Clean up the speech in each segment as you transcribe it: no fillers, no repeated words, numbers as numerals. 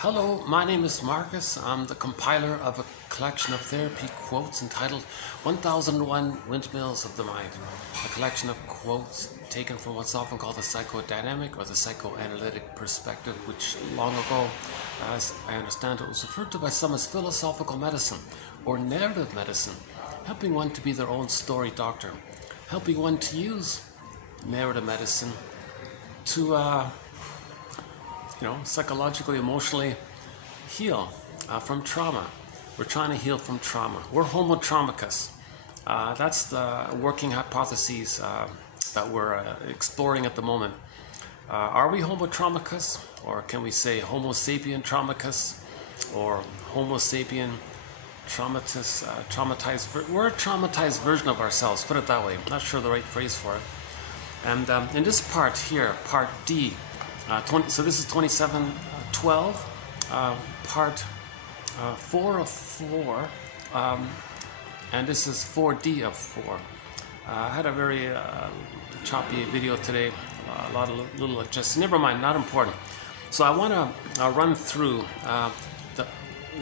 Hello, my name is Marcus. I'm the compiler of a collection of therapy quotes entitled 1001 Windmills of the Mind, a collection of quotes taken from what's often called the psychodynamic or the psychoanalytic perspective, which long ago, as I understand it, was referred to by some as philosophical medicine or narrative medicine, helping one to be their own story doctor, helping one to use narrative medicine to psychologically, emotionally heal from trauma. We're trying to heal from trauma. We're homo traumicus. That's the working hypotheses that we're exploring at the moment. Are we homo traumicus, or can we say homo sapien traumicus, or homo sapien traumatized? We're a traumatized version of ourselves, put it that way. I'm not sure the right phrase for it. And in this part here, part D, so this is 2712, part 4 of 4, and this is 4D of 4. I had a very choppy video today, a lot of little adjustments. Never mind, not important. So I want to run through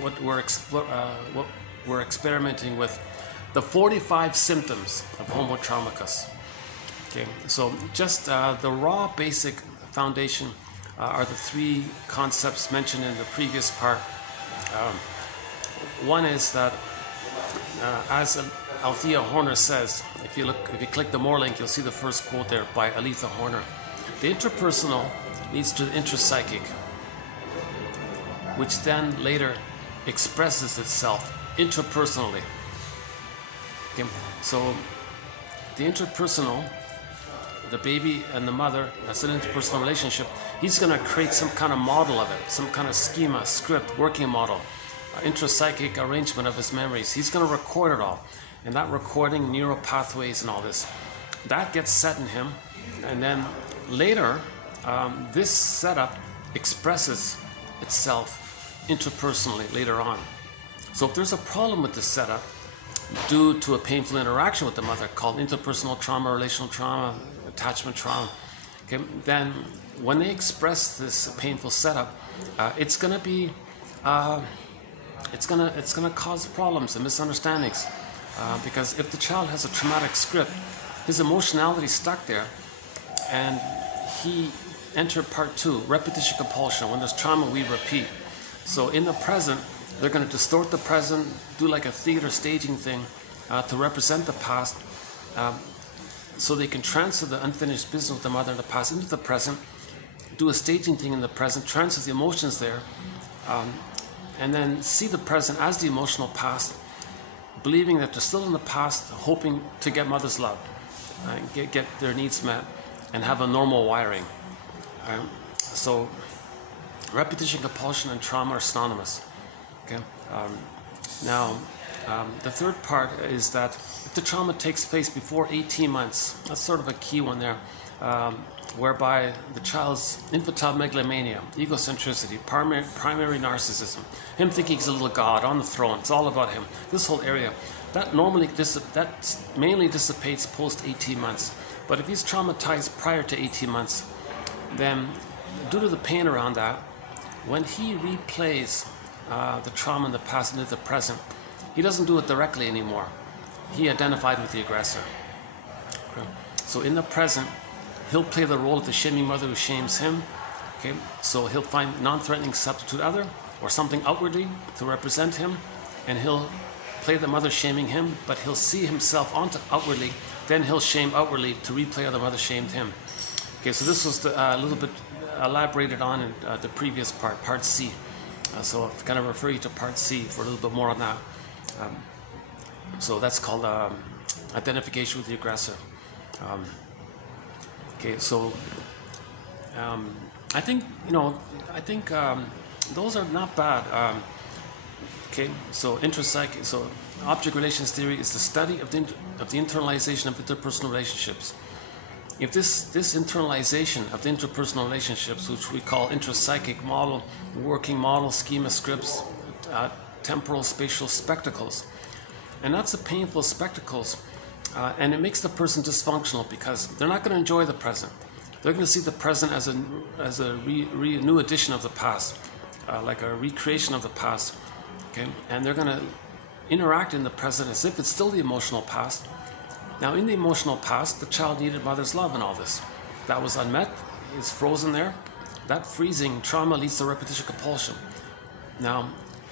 what we're experimenting with, the 45 symptoms of homo traumicus. Okay, so just the raw basic foundation are the three concepts mentioned in the previous part. One is that, as Althea Horner says, if you click the more link, you'll see the first quote there by Althea Horner. The interpersonal leads to the intrapsychic, which then later expresses itself interpersonally. Okay, so the interpersonal, the baby and the mother, that's an interpersonal relationship. He's going to create some kind of model of it, some kind of schema, script, working model, intrapsychic arrangement of his memories. He's going to record it all. And that recording, neural pathways and all this, that gets set in him. And then later, this setup expresses itself interpersonally later on. So if there's a problem with this setup, due to a painful interaction with the mother called interpersonal trauma, relational trauma, attachment trauma, okay, then when they express this painful setup, it's going to be it's going to cause problems and misunderstandings, because if the child has a traumatic script, his emotionality is stuck there, and he entered part 2, repetition compulsion. When there's trauma, we repeat. So in the present, they're going to distort the present, do like a theater staging thing to represent the past, so they can transfer the unfinished business with the mother in the past into the present, do a staging thing in the present, transfer the emotions there, and then see the present as the emotional past, believing that they're still in the past, hoping to get mother's love, get their needs met, and have a normal wiring. So repetition, compulsion, and trauma are synonymous. Okay. The third part is that if the trauma takes place before 18 months, that's sort of a key one there, whereby the child's infantile megalomania, egocentricity, primary narcissism, him thinking he's a little god on the throne, it's all about him, this whole area, that mainly dissipates post 18 months. But if he's traumatized prior to 18 months, then due to the pain around that, when he replays the trauma in the past into the present, he doesn't do it directly anymore. He identified with the aggressor. Okay. So in the present, he'll play the role of the shaming mother who shames him. Okay. So he'll find non-threatening substitute other or something outwardly to represent him, and he'll play the mother shaming him, but he'll see himself onto outwardly, then he'll shame outwardly to replay how the mother shamed him. Okay, so this was a little bit elaborated on in the previous part, part C. So I'll kind of refer you to part C for a little bit more on that. So that's called identification with the aggressor. Okay, so I think those are not bad. Okay, so intrapsychic. So object relations theory is the study of the internalization of interpersonal relationships. If this internalization of the interpersonal relationships, which we call intrapsychic model, working model, schema, scripts, temporal, spatial spectacles, and that's the painful spectacles, and it makes the person dysfunctional because they're not going to enjoy the present. They're going to see the present as a new edition of the past. like a recreation of the past. Okay, and they're going to interact in the present as if it's still the emotional past. Now, in the emotional past, the child needed mother's love and all this. That was unmet. It's frozen there. That freezing trauma leads to repetition compulsion. Now,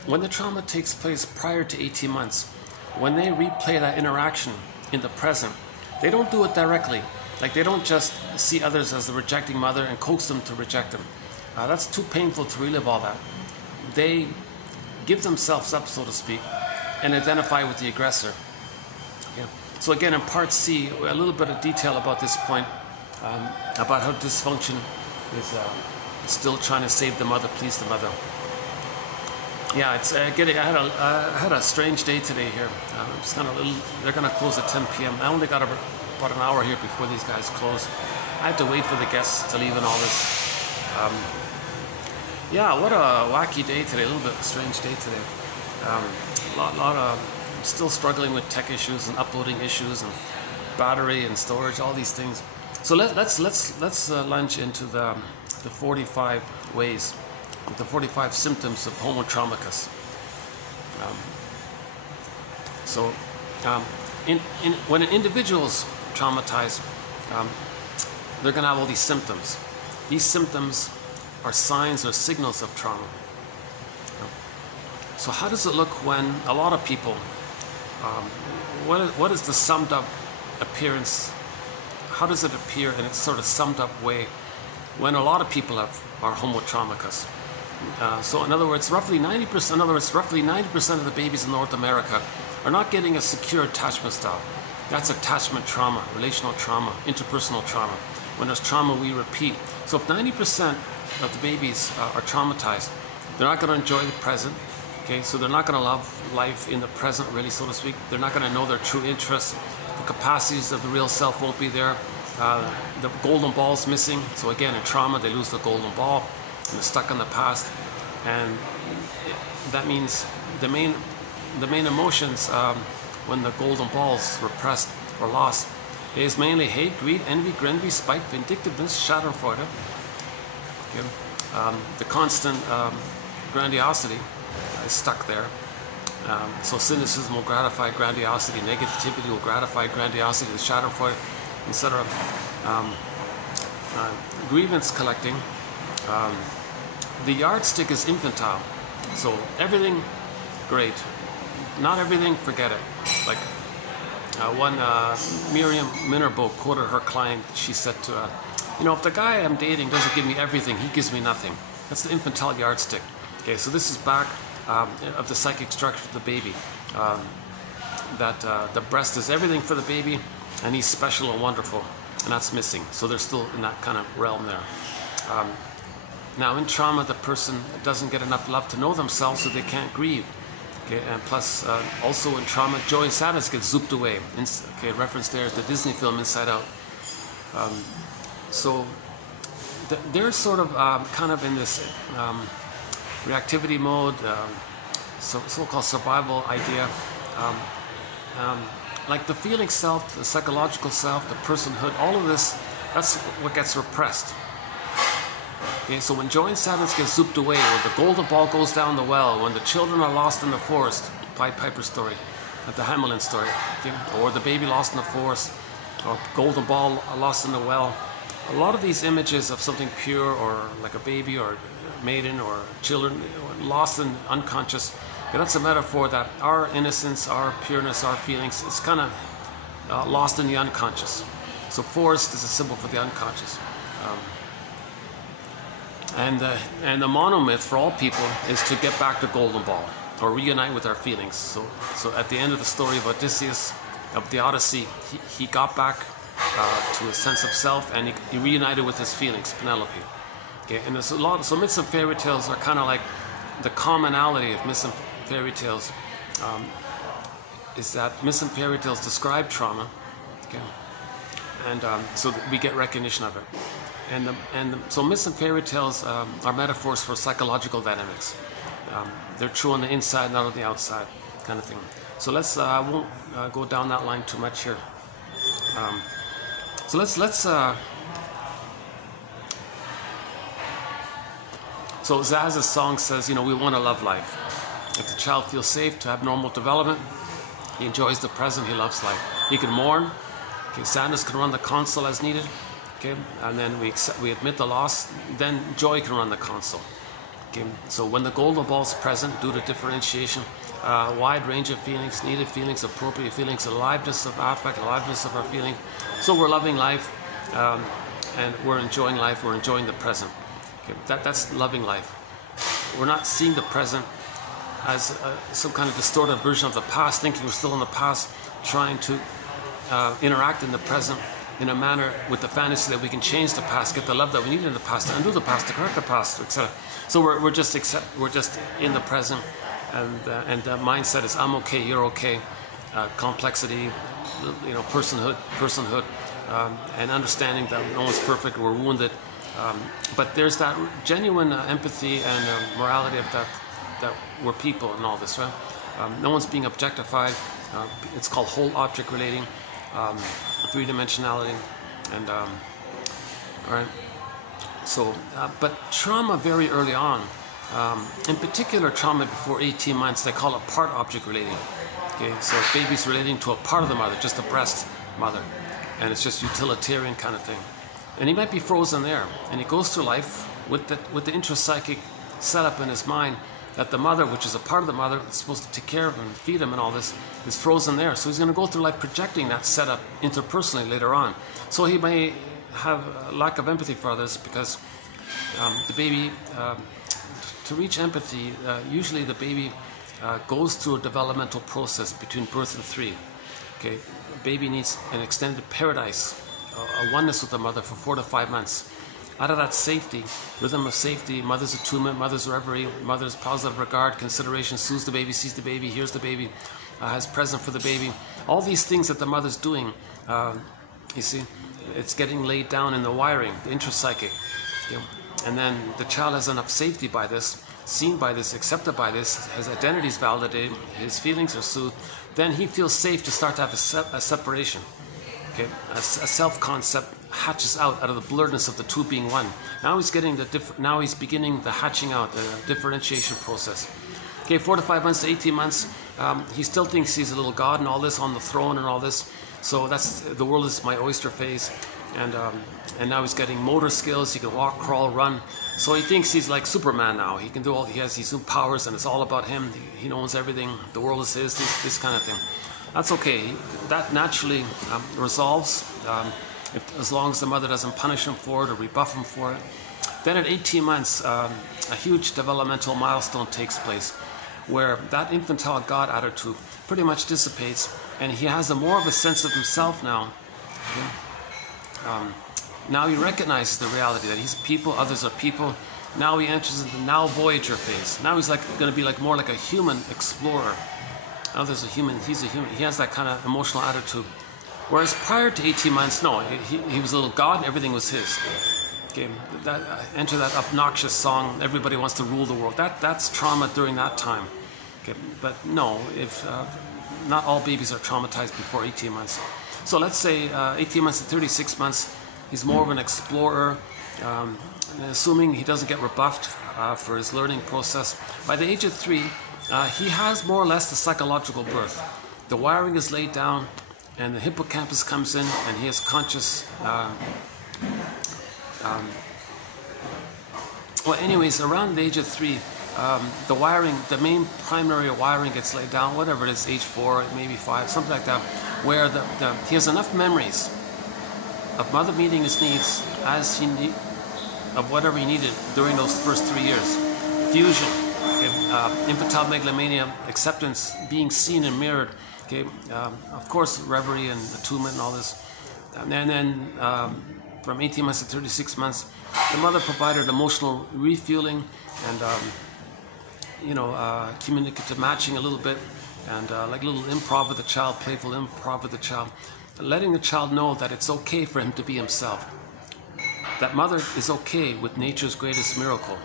when the trauma takes place prior to 18 months, when they replay that interaction in the present, they don't do it directly. Like, they don't just see others as the rejecting mother and coax them to reject them. That's too painful to relive all that. They give themselves up, so to speak, and identify with the aggressor. Yeah. So again, in part C, a little bit of detail about this point, about how dysfunction is still trying to save the mother, please the mother. Yeah, it's getting. I had a strange day today here. It's kind of they're going to close at 10 p.m. I only got about an hour here before these guys close. I had to wait for the guests to leave and all this. Yeah, what a wacky day today. A little bit of a strange day today. Lot of still struggling with tech issues and uploading issues and battery and storage, all these things. So let's launch into the 45 ways, the 45 symptoms of homo traumicus. When an individual's traumatized, they're going to have all these symptoms. These symptoms are signs or signals of trauma. So how does it look when a lot of people, what is the summed up appearance? How does it appear in its sort of summed up way when a lot of people are homo traumicus? So in other words, roughly 90% of the babies in North America are not getting a secure attachment style. That's attachment trauma, relational trauma, interpersonal trauma. When there's trauma, we repeat. So if 90% of the babies are traumatized, they're not going to enjoy the present. Okay, so they're not going to love life in the present, really, so to speak. They're not going to know their true interests. The capacities of the real self won't be there. The golden ball's missing. So again, in trauma, they lose the golden ball and they're stuck in the past. And that means the main emotions when the golden ball's repressed or lost is mainly hate, greed, envy, envy, spite, vindictiveness, schadenfreude. Okay. The constant grandiosity is stuck there. So cynicism will gratify grandiosity, negativity will gratify grandiosity, the schadenfreude, etc. Grievance collecting. The yardstick is infantile. So everything, great. Not everything, forget it. Like one Miriam Minerbo quoted her client. She said to her, if the guy I'm dating doesn't give me everything, he gives me nothing. That's the infantile yardstick. Okay, so this is back of the psychic structure of the baby. That the breast is everything for the baby, and he's special and wonderful, and that's missing. So they're still in that kind of realm there. Now in trauma, the person doesn't get enough love to know themselves, so they can't grieve. Okay, and plus, also in trauma, joy and sadness get zooped away. Okay, reference there is the Disney film Inside Out. So they're sort of kind of in this reactivity mode, so-called survival idea. Like the feeling self, the psychological self, the personhood, all of this, that's what gets repressed. Okay, so when joy and sadness get zooped away, when the golden ball goes down the well, when the children are lost in the forest, Pied Piper's story, the Hamelin story, okay, or the baby lost in the forest, or golden ball lost in the well, a lot of these images of something pure, or like a baby, or a maiden, or children lost in unconscious, okay, that's a metaphor that our innocence, our pureness, our feelings is kind of lost in the unconscious. So forest is a symbol for the unconscious. And the monomyth for all people is to get back the golden ball, or reunite with our feelings. So at the end of the story of Odysseus, of the Odyssey, he got back to a sense of self, and he reunited with his feelings, Penelope. Okay, and there's a lot. So myths and fairy tales are kind of like the commonality of myths and fairy tales. Is that myths and fairy tales describe trauma, okay, and so we get recognition of it. So myths and fairy tales are metaphors for psychological dynamics. They're true on the inside, not on the outside, kind of thing. So let's I won't go down that line too much here. So So Zaz's song says, we want to love life. If the child feels safe to have normal development, he enjoys the present, he loves life. He can mourn. Okay, sadness can run the console as needed. Okay, and then we admit the loss. Then joy can run the console. Okay, so when the golden ball is present, due to differentiation, wide range of feelings, needed feelings, appropriate feelings, aliveness of affect, aliveness of our feeling. So we're loving life, and we're enjoying life. We're enjoying the present. Okay, that's loving life. We're not seeing the present as some kind of distorted version of the past, thinking we're still in the past, trying to interact in the present in a manner with the fantasy that we can change the past, get the love that we need in the past, to undo the past, to correct the past, etc. So we're just in the present, and the mindset is I'm okay, you're okay, complexity, personhood, and understanding that no one's perfect, we're wounded, but there's that genuine empathy and morality of that we're people and all this, right? No one's being objectified. It's called whole object relating, three-dimensionality, and all right. So, but trauma very early on, in particular trauma before 18 months, they call it part object relating. Okay, so baby's relating to a part of the mother, just a breast mother, and it's just utilitarian kind of thing. And he might be frozen there, and he goes through life with the intrapsychic setup in his mind that the mother, which is a part of the mother, that's supposed to take care of him and feed him and all this, is frozen there. So he's going to go through life projecting that setup interpersonally later on. So he may have a lack of empathy for others because the baby, to reach empathy, usually the baby goes through a developmental process between birth and 3. Okay, the baby needs an extended paradise, a oneness with the mother for 4 to 5 months. Out of that safety, rhythm of safety, mother's attunement, mother's reverie, mother's positive regard, consideration, soothes the baby, sees the baby, hears the baby, has present for the baby. All these things that the mother's doing, you see, it's getting laid down in the wiring, the intrapsychic. You know, and then the child has enough safety by this, seen by this, accepted by this, his identity is validated, his feelings are soothed, then he feels safe to start to have a separation. Okay, a self-concept hatches out of the blurredness of the two being one. Now he's getting now he's beginning the hatching out, the differentiation process. Okay, 4 to 5 months to 18 months, he still thinks he's a little god and all this on the throne and all this. So that's the world is my oyster phase, and now he's getting motor skills. He can walk, crawl, run. So he thinks he's like Superman now. He can do all. He has these new powers, and it's all about him. He knows everything. The world is his. This kind of thing. That's okay. That naturally resolves as long as the mother doesn't punish him for it or rebuff him for it. Then at 18 months, a huge developmental milestone takes place where that infantile God attitude pretty much dissipates, and he has more of a sense of himself now. Okay? Now he recognizes the reality that he's people, others are people. Now he enters into the now Voyager phase. Now he's going to be more like a human explorer. Others are human, he's a human. He has that kind of emotional attitude. Whereas prior to 18 months, no, he was a little god and everything was his. Okay, enter that obnoxious song, everybody wants to rule the world. That's trauma during that time. Okay, but no, if not all babies are traumatized before 18 months. So let's say 18 months to 36 months, he's more of an explorer, assuming he doesn't get rebuffed for his learning process. By the age of 3, he has more or less the psychological birth. The wiring is laid down, and the hippocampus comes in, and he has conscious. Well, anyways, around the age of 3, the wiring, the main primary wiring gets laid down. Whatever it is, age 4, maybe 5, something like that, where he has enough memories of mother meeting his needs as of whatever he needed during those first 3 years. Fusion. Okay, infantile megalomania, acceptance, being seen and mirrored. Okay, of course, reverie and attunement and all this. And then from 18 months to 36 months, the mother provided emotional refueling and, communicative matching a little bit, and like little improv with the child, playful improv with the child, letting the child know that it's okay for him to be himself. That mother is okay with nature's greatest miracle.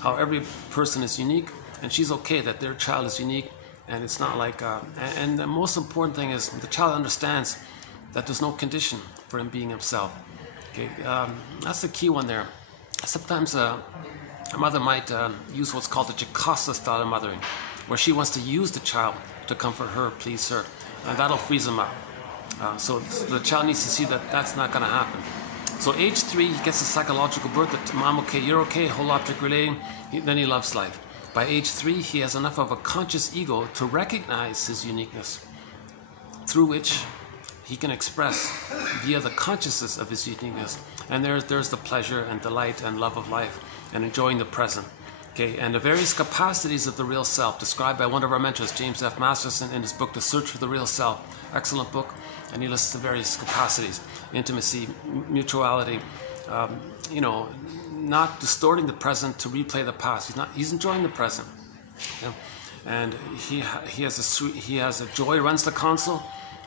How every person is unique, and she's okay that their child is unique, and it's not like, and the most important thing is the child understands that there's no condition for him being himself. Okay, that's the key one there. Sometimes A mother might use what's called the Jocasta style of mothering, where she wants to use the child to comfort her, please her, and that'll freeze him up. So the child needs to see that that's not going to happen. So age 3, he gets a psychological birth that mom, okay, you're okay, whole object relating, then he loves life. By age 3, he has enough of a conscious ego to recognize his uniqueness, through which he can express via the consciousness of his uniqueness. And there's the pleasure and delight and love of life and enjoying the present. Okay, and the various capacities of the real self, described by one of our mentors, James F. Masterson, in his book, The Search for the Real Self. Excellent book. And he lists the various capacities: intimacy, mutuality, not distorting the present to replay the past. He's enjoying the present. Okay? And he has a joy, runs the console,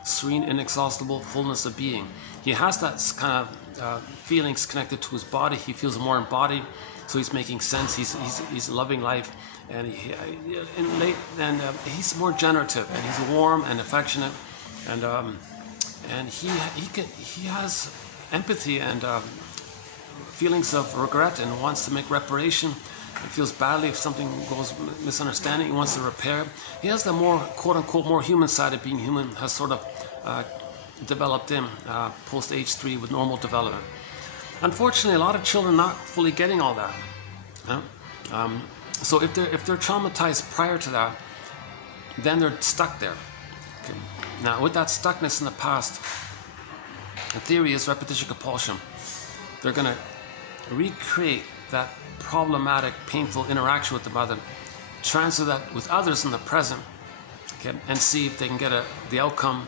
serene, inexhaustible fullness of being. He has that kind of feelings connected to his body. He feels more embodied, so he's making sense. He's loving life, and he's more generative, and he's warm and affectionate, and he has empathy and feelings of regret and wants to make reparation. He feels badly if something goes misunderstanding. He wants to repair. He has the more, quote unquote, more human side of being human, has sort of developed in post age 3 with normal development. Unfortunately, a lot of children are not fully getting all that. So if they're traumatized prior to that, then they're stuck there. Okay. Now, with that stuckness in the past, the theory is repetition compulsion. They're going to recreate that problematic, painful interaction with the mother, transfer that with others in the present, okay, and see if they can get the outcome,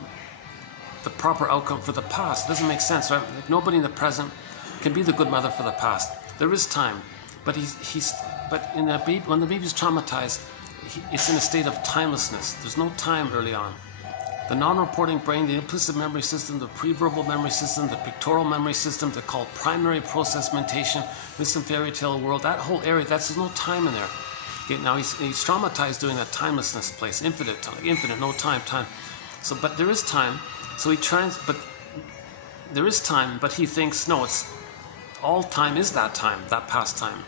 the proper outcome for the past. It doesn't make sense, right? Like, nobody in the present can be the good mother for the past. There is time, but when the baby's traumatized, it's in a state of timelessness. There's no time early on. The non-reporting brain, the implicit memory system, the pre-verbal memory system, the pictorial memory system, they're called primary process mentation, myth and fairy tale world, that whole area, there's no time in there. Okay, now he's traumatized doing that timelessness place, infinite, no time. So, but there is time. So there is time, but he thinks, no, it's all time is that time, that past time.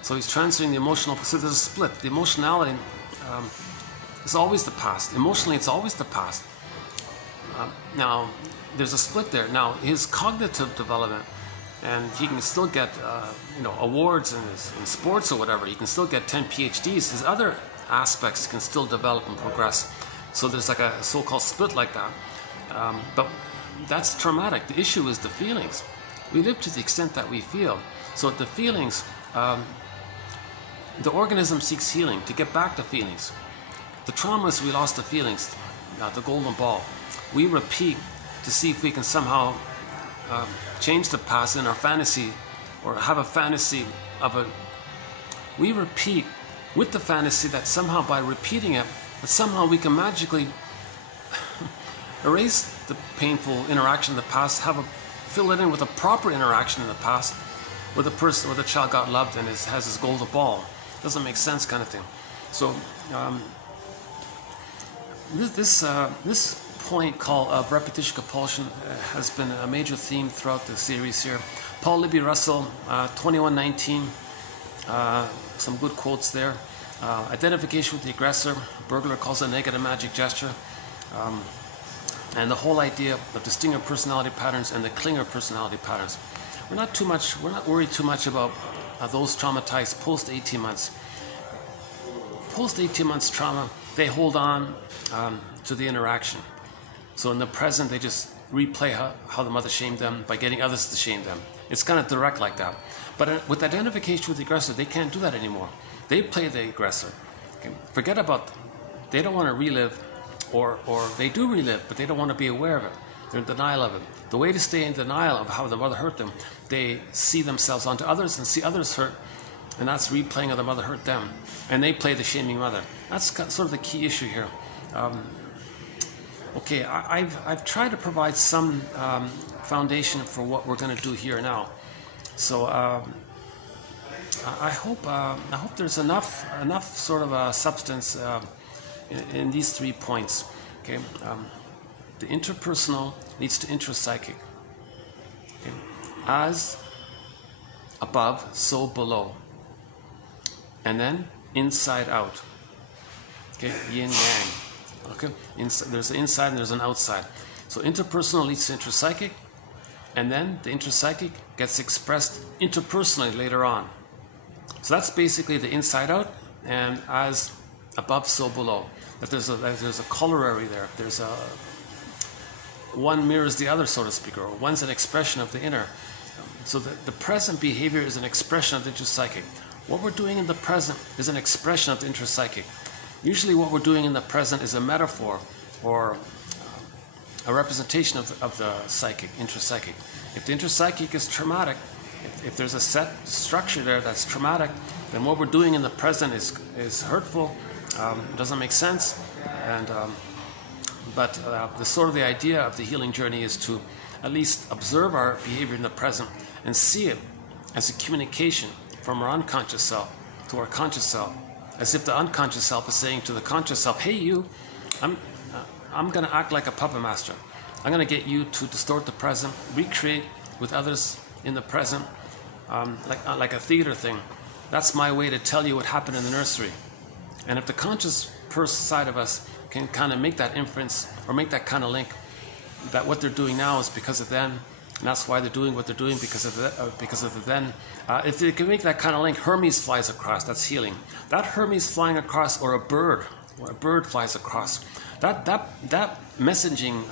So he's transferring the emotional. So there's a split. The emotionality is always the past. Emotionally, it's always the past. Now, there's a split there. Now, his cognitive development, and he can still get awards in sports or whatever. He can still get 10 PhDs. His other aspects can still develop and progress. So there's like a so-called split like that. But that's traumatic. The issue is the feelings. We live to the extent that we feel. So the feelings, the organism seeks healing to get back the feelings. The trauma is we lost the feelings, the golden ball. We repeat to see if we can somehow change the past in our fantasy, or have a fantasy of a. We repeat with the fantasy that somehow by repeating it, that somehow we can magically erase the painful interaction in the past, fill it in with a proper interaction in the past, where the person, where the child got loved and has his golden ball. Doesn't make sense, kind of thing. So this point called repetition compulsion has been a major theme throughout the series here. Paul Libby Russell, 2119, some good quotes there. Identification with the aggressor, Burglar calls it a negative magic gesture. And the whole idea of distinguished personality patterns and the clinger personality patterns. We're not worried too much about those traumatized post 18 months. Post 18 months trauma, they hold on to the interaction. So in the present, they just replay how the mother shamed them by getting others to shame them. It's kind of direct like that. But with identification with the aggressor, they can't do that anymore. They play the aggressor. Okay? Forget about them. They don't want to relive, or they do relive, but they don't want to be aware of it. They're in denial of it. The way to stay in denial of how the mother hurt them, they see themselves onto others and see others hurt, and that's replaying how the mother hurt them. And they play the shaming mother. That's sort of the key issue here. Okay, I've tried to provide some foundation for what we're going to do here now. So I hope there's enough sort of substance in these 3 points. Okay, the interpersonal leads to intrapsychic. Okay? As above, so below. and then inside out. Okay, yin yang. Okay, there's an inside and there's an outside. So interpersonal leads to intrapsychic, and then the intrapsychic gets expressed interpersonally later on. So that's basically the inside out, and as above, so below. That there's a corollary there. There's a one mirrors the other, so to speak, or one's an expression of the inner. So the present behavior is an expression of the intrapsychic. What we're doing in the present is an expression of the intrapsychic. Usually what we're doing in the present is a metaphor or a representation of the psychic, intrapsychic. If the intrapsychic is traumatic, if there's a set structure there that's traumatic, then what we're doing in the present is hurtful, doesn't make sense, and but the idea of the healing journey is to at least observe our behavior in the present and see it as a communication from our unconscious self to our conscious self, as if the unconscious self is saying to the conscious self, "Hey, you, I'm going to act like a puppet master. I'm going to get you to distort the present, recreate with others in the present, like a theater thing. That's my way to tell you what happened in the nursery." And if the conscious side of us can kind of make that inference or make that kind of link, that what they're doing now is because of then, and that's why they're doing what they're doing because of the then. If they can make that kind of link, Hermes flies across. That's healing. That Hermes flying across, or a bird flies across. That messaging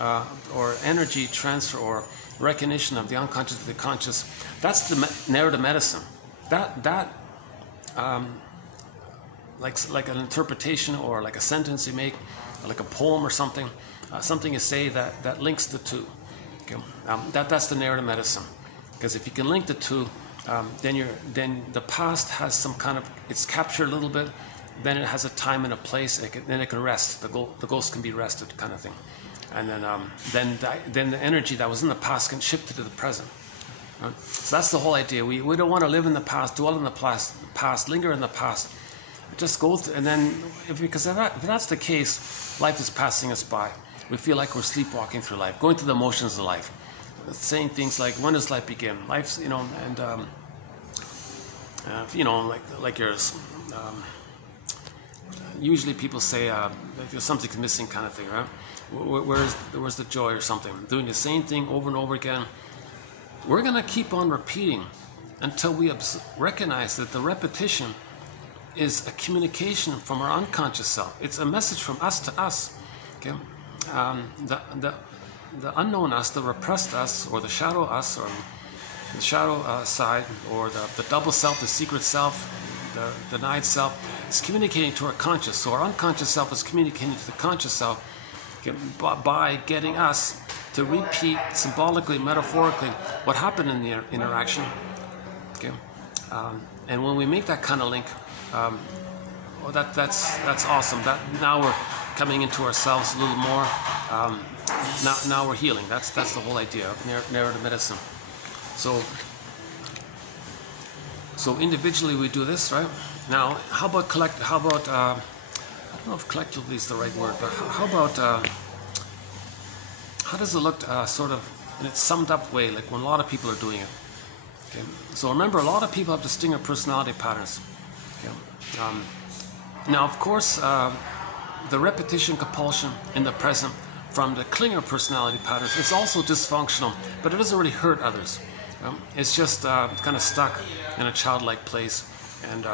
or energy transfer or recognition of the unconscious to the conscious. That's the narrative medicine. Like an interpretation or like a sentence you make, like a poem or something, something you say that links the two. Okay? That's the narrative medicine. Because if you can link the two, then the past has some kind of, it's captured a little bit, then it has a time and a place, then it can rest. The ghost can be rested, kind of thing. And then the energy that was in the past can shift to the present. Right? So that's the whole idea. We don't want to live in the past, dwell in the past, linger in the past. Just go through, and then if that's the case, life is passing us by. We feel like we're sleepwalking through life, going through the motions of life, saying things like, "When does life begin?" Life's, and like yours. Usually people say something's missing, kind of thing, right? Where's the joy or something? Doing the same thing over and over again. We're gonna keep on repeating until we recognize that the repetition is a communication from our unconscious self. It's a message from us to us. Okay, the unknown us, the repressed us, or the shadow us, or the shadow side, or the double self, the secret self, the denied self, is communicating to our conscious. So our unconscious self is communicating to the conscious self, okay, by getting us to repeat symbolically, metaphorically, what happened in the interaction. Okay, and when we make that kind of link, that's awesome. That now we're coming into ourselves a little more. Now we're healing. That's the whole idea of narrative medicine. So individually we do this, right? Now, how about I don't know if collectively is the right word, but how about how does it look sort of in its summed up way, like when a lot of people are doing it? Okay. So remember, a lot of people have distinct personality patterns. Okay. Now, of course, the repetition compulsion in the present from the clinger personality patterns is also dysfunctional, but it doesn't really hurt others. It's just kind of stuck in a childlike place and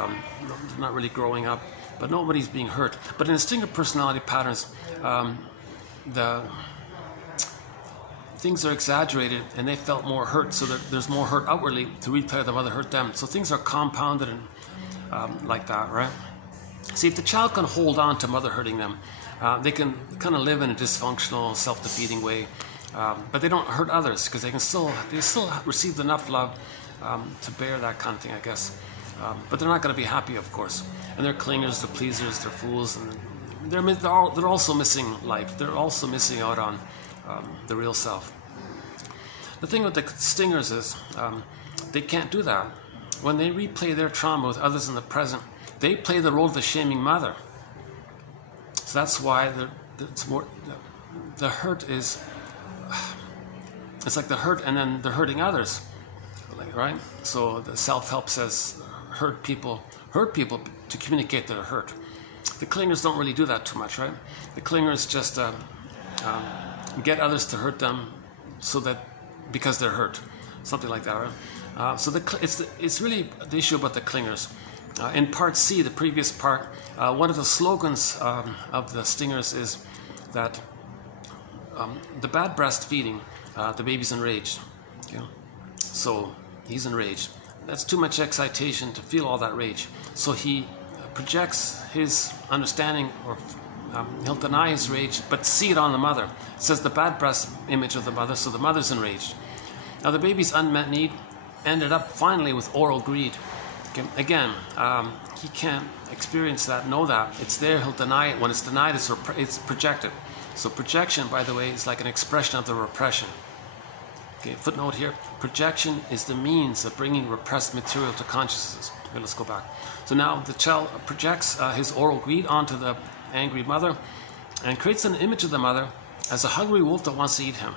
not really growing up, but nobody's being hurt. But in distinct personality patterns, the things are exaggerated and they felt more hurt, so that there's more hurt outwardly to replay the mother hurt them. So things are compounded and like that, right? See, if the child can hold on to mother hurting them, they can kind of live in a dysfunctional, self-defeating way, but they don't hurt others because they still receive enough love to bear that kind of thing, I guess. But they're not going to be happy, of course. And they're clingers, they're pleasers, they're fools, and they're also missing life. They're also missing out on the real self. The thing with the stingers is they can't do that. When they replay their trauma with others in the present, they play the role of the shaming mother. So that's why the hurt is, it's like the hurt and then they're hurting others, right? So the self-help says hurt people to communicate their hurt. The clingers don't really do that too much, right? The clingers just get others to hurt them so that because they're hurt, something like that, right? So it's really the issue about the clingers. In part C, the previous part, one of the slogans of the stingers is that the bad breastfeeding, the baby's enraged. Okay? So he's enraged. That's too much excitation to feel all that rage. So he projects his understanding, or he'll deny his rage, but see it on the mother. It says the bad breast image of the mother, so the mother's enraged. Now the baby's unmet need ended up finally with oral greed. Okay? Again, he can't experience that, know that. It's there, he'll deny it. When it's denied, it's projected. So projection, by the way, is like an expression of the repression. Okay, footnote here, projection is the means of bringing repressed material to consciousness. Okay, let's go back. So now the child projects his oral greed onto the angry mother and creates an image of the mother as a hungry wolf that wants to eat him.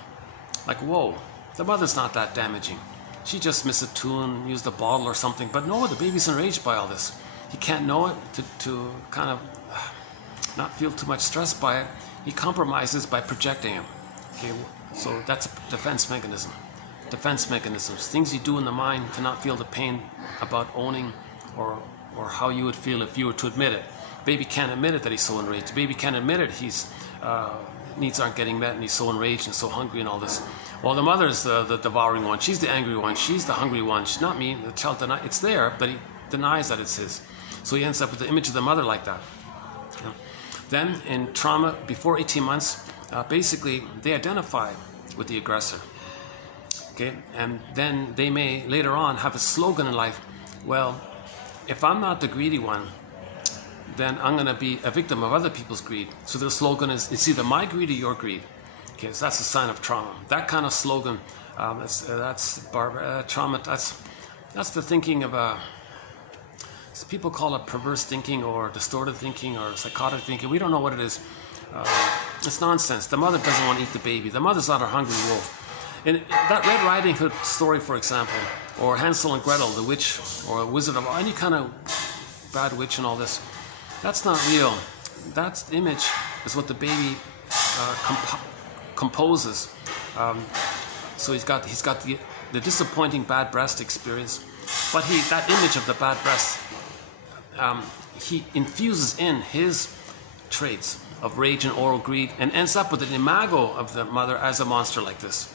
Like, whoa, the mother's not that damaging. She just missed a tune, used a bottle or something. But no, the baby's enraged by all this. He can't know it to kind of not feel too much stress by it. He compromises by projecting him. Okay, so that's a defense mechanism. Defense mechanisms, things you do in the mind to not feel the pain about owning or how you would feel if you were to admit it. Baby can't admit it that he's so enraged. Baby can't admit it he's needs aren't getting met and he's so enraged and so hungry and all this. Well, the mother's the devouring one. She's the angry one. She's the hungry one. She's not me. The child denies. It's there, but he denies that it's his. So he ends up with the image of the mother like that. You know? Then in trauma, before 18 months, basically they identify with the aggressor. Okay, and then they may later on have a slogan in life. Well, if I'm not the greedy one, then I'm going to be a victim of other people's greed. So their slogan is, it's either my greed or your greed. Okay, so that's a sign of trauma. That kind of slogan, trauma. That's the thinking of people call it perverse thinking or distorted thinking or psychotic thinking. We don't know what it is. It's nonsense. The mother doesn't want to eat the baby. The mother's not a hungry wolf. In that Red Riding Hood story, for example, or Hansel and Gretel, the witch or wizard of any kind of bad witch and all this, that's not real. That image is what the baby composes. So he's got the disappointing bad breast experience, but that image of the bad breast, he infuses in his traits of rage and oral greed and ends up with an imago of the mother as a monster like this.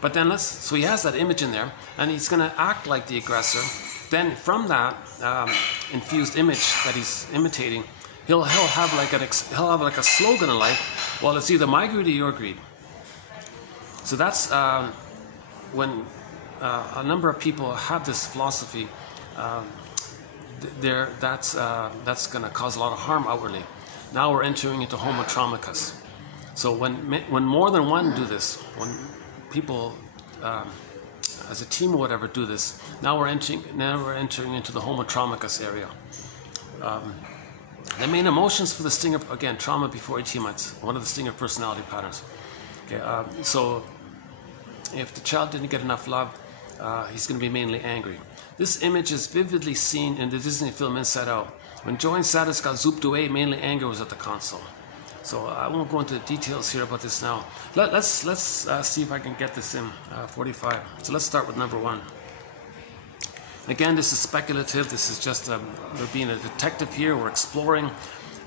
But then so he has that image in there and he's going to act like the aggressor. Then from that infused image that he's imitating, he'll have like a slogan in life. Well, it's either my greed or your greed. So that's when a number of people have this philosophy. That's going to cause a lot of harm outwardly. Now we're entering into homotraumicus. So when more than one do this, when people as a team or whatever do this, now we're entering into the homotraumicus area. The main emotions for the stinger, again, trauma before 18 months, one of the stinger personality patterns. Okay, so if the child didn't get enough love, he's going to be mainly angry. This image is vividly seen in the Disney film Inside Out. When Joy and Sadis got zooped away, mainly anger was at the console. So I won't go into details here about this now. Let's see if I can get this in 45. So let's start with number 1. Again, this is speculative. This is just we're being a detective here. We're exploring.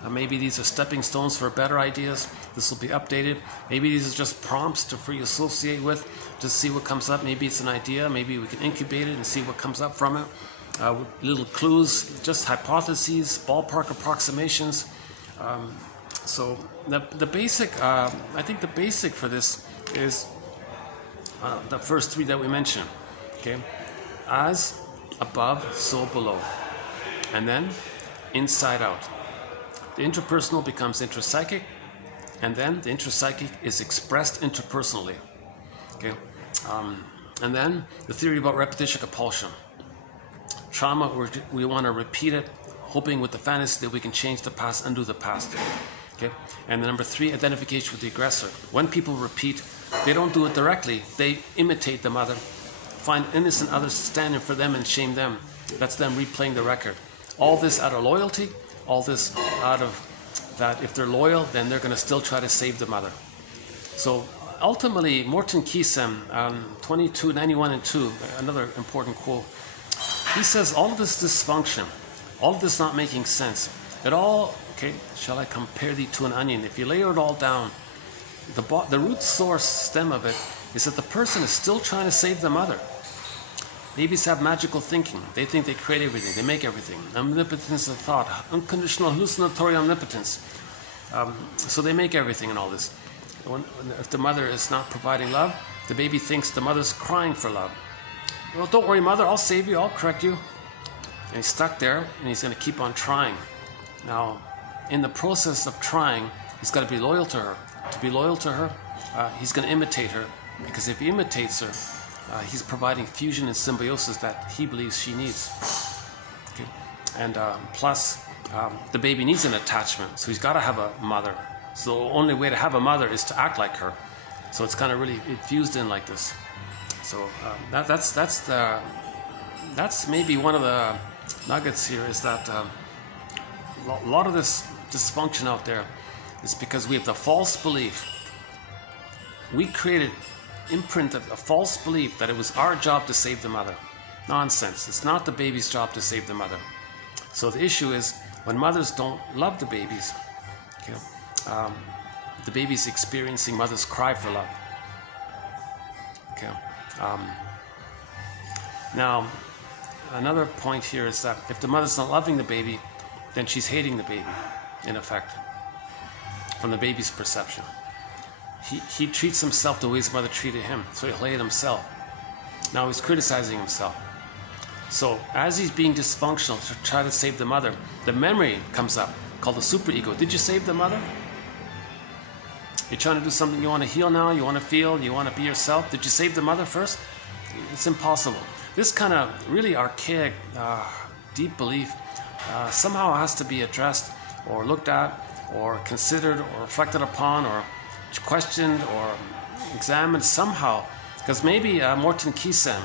Maybe these are stepping stones for better ideas. This will be updated. Maybe these are just prompts to free associate with, to see what comes up. Maybe it's an idea. Maybe we can incubate it and see what comes up from it. Little clues, just hypotheses, ballpark approximations. So the basic, I think the basic for this is the first 3 that we mentioned. Okay, as above, so below, and then inside out. The interpersonal becomes intrapsychic, and then the intrapsychic is expressed interpersonally. Okay, and then the theory about repetition compulsion. Trauma, we want to repeat it, hoping with the fantasy that we can change the past, undo the past. Okay, and number 3, identification with the aggressor. When people repeat, they don't do it directly. They imitate the mother, find innocent others standing for them and shame them. That's them replaying the record. All this out of loyalty, all this out of that if they're loyal, then they're going to still try to save the mother. So ultimately, Morton Keesem, 2291 and 2, another important quote, he says all of this dysfunction, all of this not making sense, it all, okay, shall I compare thee to an onion? If you layer it all down, the root source stem of it is that the person is still trying to save the mother. Babies have magical thinking. They think they create everything. They make everything. Omnipotence of thought. Unconditional hallucinatory omnipotence. So they make everything and all this. If the mother is not providing love, the baby thinks the mother's crying for love. Well, don't worry, mother. I'll save you. I'll correct you. And he's stuck there, and he's going to keep on trying. Now, in the process of trying, he's got to be loyal to her. To be loyal to her, he's going to imitate her. Because if he imitates her, he's providing fusion and symbiosis that he believes she needs. Okay. And plus, the baby needs an attachment, so he's got to have a mother. So the only way to have a mother is to act like her. So it's kind of really infused in like this. So that's maybe one of the nuggets here, is that a lot of this dysfunction out there is because we have the false belief. We created imprint of a false belief that it was our job to save the mother. Nonsense. It's not the baby's job to save the mother. So the issue is when mothers don't love the babies, okay, the baby's experiencing mother's cry for love. Okay. Now, another point here is that if the mother's not loving the baby, then she's hating the baby, in effect, from the baby's perception. He treats himself the way his mother treated him, so he'll hate himself. Now he's criticizing himself. So as he's being dysfunctional to try to save the mother, the memory comes up called the superego. Did you save the mother? You're trying to do something you want to heal now, you want to feel, you want to be yourself. Did you save the mother first? It's impossible. This kind of really archaic, deep belief somehow has to be addressed or looked at or considered or reflected upon or questioned or examined somehow, because maybe Morton Keesem,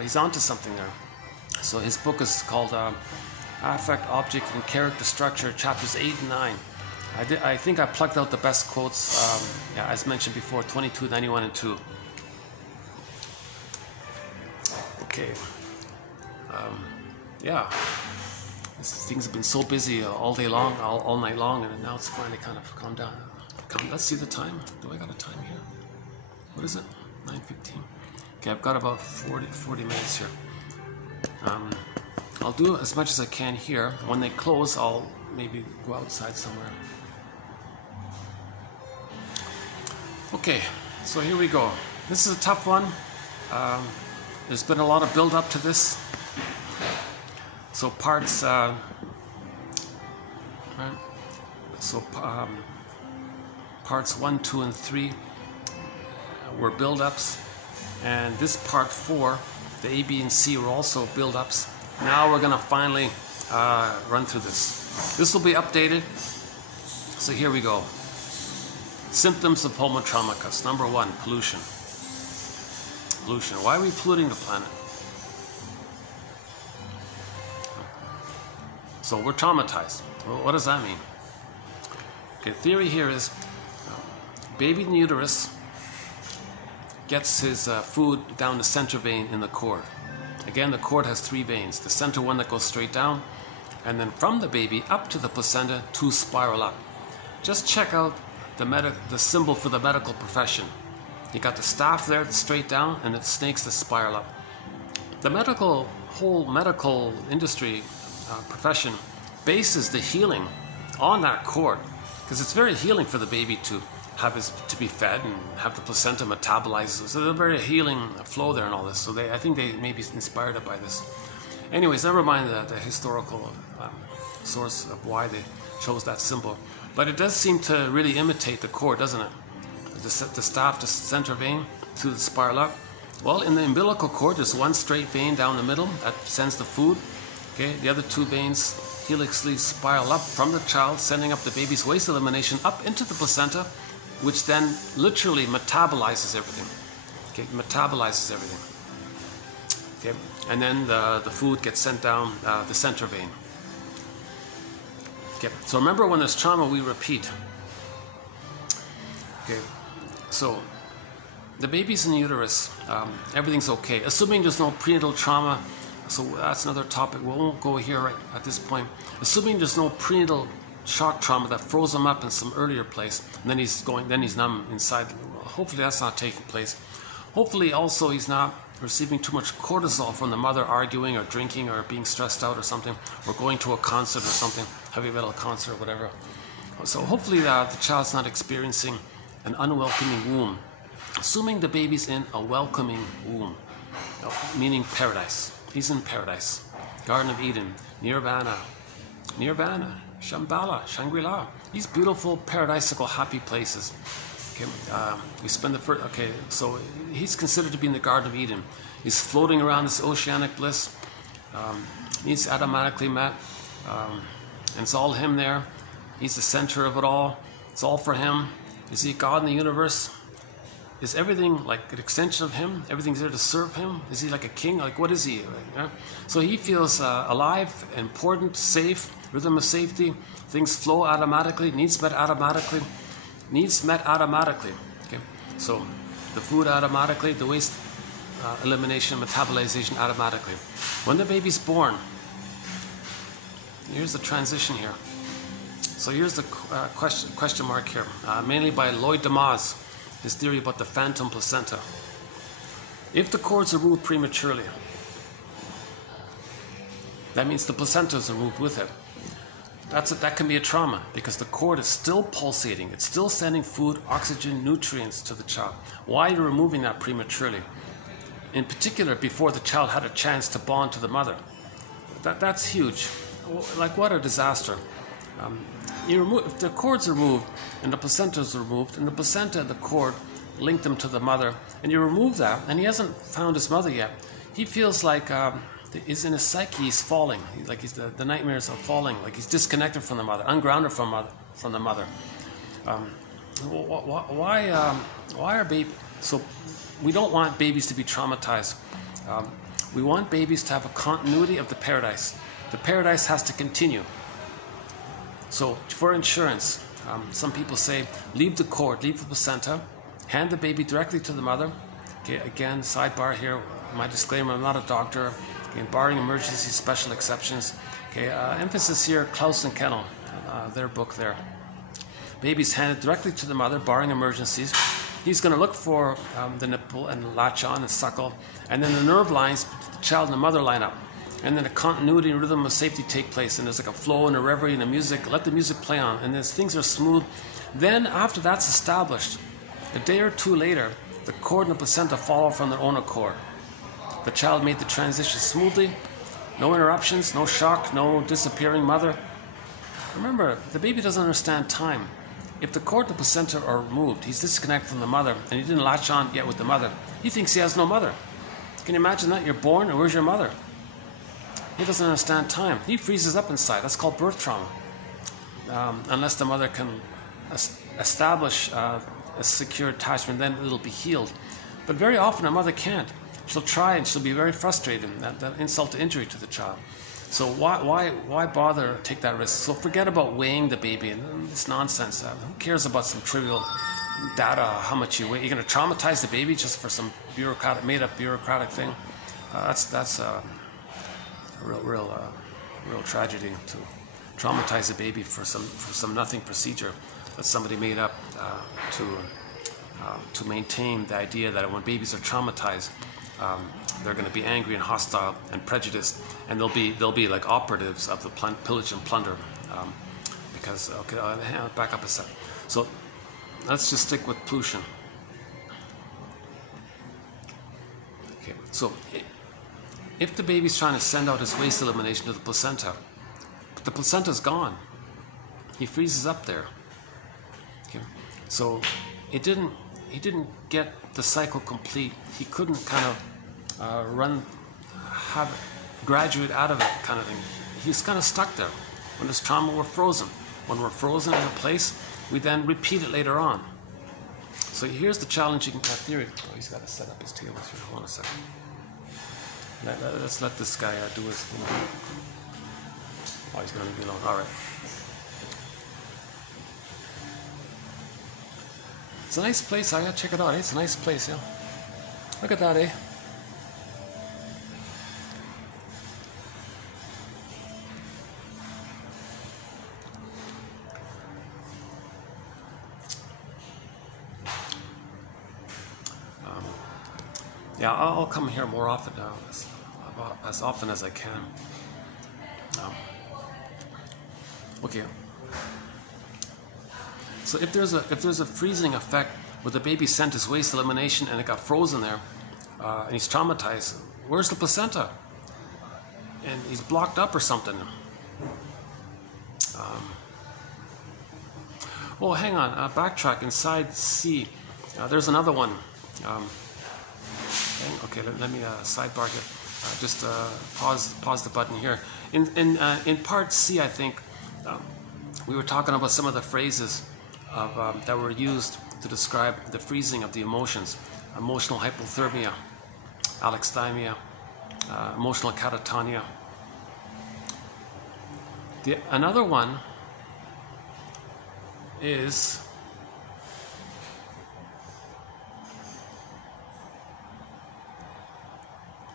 he's onto something there. So his book is called Affect, Object, and Character Structure, chapters 8 and 9. I think I plucked out the best quotes, as mentioned before, 2291 and 2. Okay. Things have been so busy all day long, all night long, and now it's finally kind of calmed down. Let's see the time. Do I got a time here? What is it? 9:15. Okay, I've got about 40 minutes here. I'll do as much as I can here. When they close, I'll maybe go outside somewhere. Okay, so here we go. This is a tough one. There's been a lot of build up to this. So parts, right? So parts 1, 2, and 3 were build-ups, and this part 4, the A, B, and C were also build-ups. Now we're going to finally run through this. This will be updated. So here we go. Symptoms of Homo traumicus. Number 1, pollution. Pollution. Why are we polluting the planet? So we're traumatized. Well, what does that mean? Okay, theory here is baby in the uterus gets his food down the center vein in the cord. Again, the cord has 3 veins. The center one that goes straight down, and then from the baby up to the placenta, 2 spiral up. Just check out the symbol for the medical profession. You got the staff there straight down, and the snakes that spiral up. The whole medical industry profession bases the healing on that cord, because it's very healing for the baby to be fed and have the placenta metabolize. So there's a very healing flow there and all this. So I think they may be inspired by this. Anyways, never mind the historical source of why they chose that symbol. But it does seem to really imitate the cord, doesn't it? The staff, the center vein, through the spiral up. Well, in the umbilical cord, there's 1 straight vein down the middle that sends the food. Okay, the other 2 veins helixly spiral up from the child, sending up the baby's waste elimination up into the placenta, which then literally metabolizes everything. Okay, metabolizes everything. Okay, and then the food gets sent down the center vein. Okay, so remember, when there's trauma, we repeat. Okay, so the baby's in the uterus, everything's okay, assuming there's no prenatal trauma. So that's another topic. We won't go here right at this point. Assuming there's no prenatal shock trauma that froze him up in some earlier place, and then he's numb inside. Hopefully that's not taking place. Hopefully also he's not receiving too much cortisol from the mother, arguing or drinking or being stressed out or something, or going to a concert or something, heavy metal concert or whatever. So hopefully the child's not experiencing an unwelcoming womb. Assuming the baby's in a welcoming womb, meaning paradise. He's in paradise, Garden of Eden, Nirvana, Shambhala, Shangri-La. These beautiful, paradisical, happy places. Okay, we spend the first. Okay, so he's considered to be in the Garden of Eden. He's floating around this oceanic bliss. He's automatically met, and it's all him there. He's the center of it all. It's all for him. Is he God in the universe? Is everything like an extension of him? Everything's there to serve him? Is he like a king? Like, what is he? Yeah? So he feels alive, important, safe, rhythm of safety. Things flow automatically, needs met automatically. Okay, so the food automatically, the waste elimination, metabolization automatically. When the baby's born, here's the transition here. So here's the question mark here, mainly by Lloyd Demas. His theory about the phantom placenta. If the cords are removed prematurely, that means the placenta is removed with it. That can be a trauma, because the cord is still pulsating. It's still sending food, oxygen, nutrients to the child. Why are you removing that prematurely? In particular, before the child had a chance to bond to the mother. That's huge. Like, what a disaster. If the cords are removed and the placenta is removed, and the placenta and the cord link them to the mother, and you remove that, and he hasn't found his mother yet, he feels like he's in his psyche, he's falling. The nightmares are falling, like he's disconnected from the mother, ungrounded from the mother. Why are babies? So we don't want babies to be traumatized. We want babies to have a continuity of the paradise. The paradise has to continue. So for insurance, some people say, leave the cord, leave the placenta, hand the baby directly to the mother. Okay, again, sidebar here, my disclaimer, I'm not a doctor. Okay, barring emergency special exceptions. Okay, emphasis here, Klaus and Kennel, their book there. Baby's handed directly to the mother, barring emergencies. He's going to look for the nipple and latch on and suckle, and then the nerve lines, the child and the mother line up. And then a continuity and rhythm of safety take place, and there's like a flow and a reverie and a music. Let the music play on, and as things are smooth, then after that's established, a day or two later, the cord and the placenta follow from their own accord. The child made the transition smoothly, no interruptions, no shock, no disappearing mother. Remember, the baby doesn't understand time. If the cord and the placenta are removed, he's disconnected from the mother, and he didn't latch on yet with the mother. He thinks he has no mother. Can you imagine that? You're born, and where's your mother? He doesn't understand time. He freezes up inside. That's called birth trauma. Unless the mother can establish a secure attachment, then it'll be healed. But very often a mother can't. She'll try and she'll be very frustrated. That insult to injury to the child. So why bother to take that risk? So forget about weighing the baby and this nonsense. Who cares about some trivial data, how much you weigh? You're going to traumatize the baby just for some made-up bureaucratic thing? That's real tragedy, to traumatize a baby for some nothing procedure that somebody made up to maintain the idea that when babies are traumatized, they're going to be angry and hostile and prejudiced, and they'll be like operatives of the pillage and plunder. Because back up a sec. So let's just stick with pollution. Okay, so. If the baby's trying to send out his waste elimination to the placenta, but the placenta's gone, he freezes up there. Okay. So he didn't get the cycle complete. He couldn't kind of graduate out of it, kind of thing. He's kind of stuck there. When there's trauma, we're frozen. When we're frozen in a place, we then repeat it later on. So here's the challenging theory. Oh, he's got to set up his tables here. Hold on a second. Let's let this guy do his thing. Oh, he's going to be alone. All right. It's a nice place. I gotta check it out. It's a nice place, yeah. Look at that, eh? Yeah, I'll come here more often now, as often as I can. Okay. So if there's a freezing effect where the baby sent his waste elimination and it got frozen there, and he's traumatized, where's the placenta? And he's blocked up or something. Oh, hang on. Backtrack inside C. There's another one. Okay, let me sidebar here. Just pause the button here. In part C, I think we were talking about some of the phrases that were used to describe the freezing of the emotions: emotional hypothermia, alexithymia, emotional catatonia. Another one is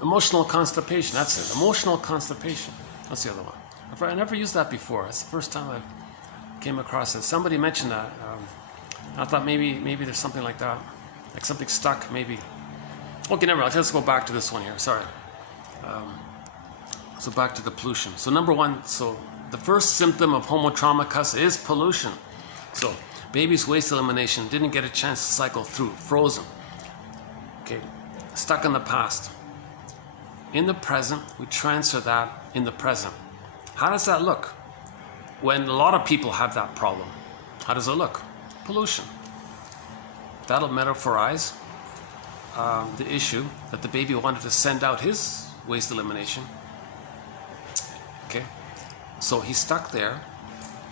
emotional constipation. That's it. Emotional constipation. That's the other one. I never used that before. It's the first time I came across it. Somebody mentioned that. I thought maybe there's something like that, like something stuck. Maybe. Okay, never mind. Let's go back to this one here. Sorry. So back to the pollution. So number one. So the first symptom of homotraumacus is pollution. So baby's waste elimination didn't get a chance to cycle through. Frozen. Okay. Stuck in the past. In the present, we transfer that in the present. How does that look? When a lot of people have that problem, how does it look? Pollution. That'll metaphorize the issue that the baby wanted to send out his waste elimination. Okay, so he's stuck there.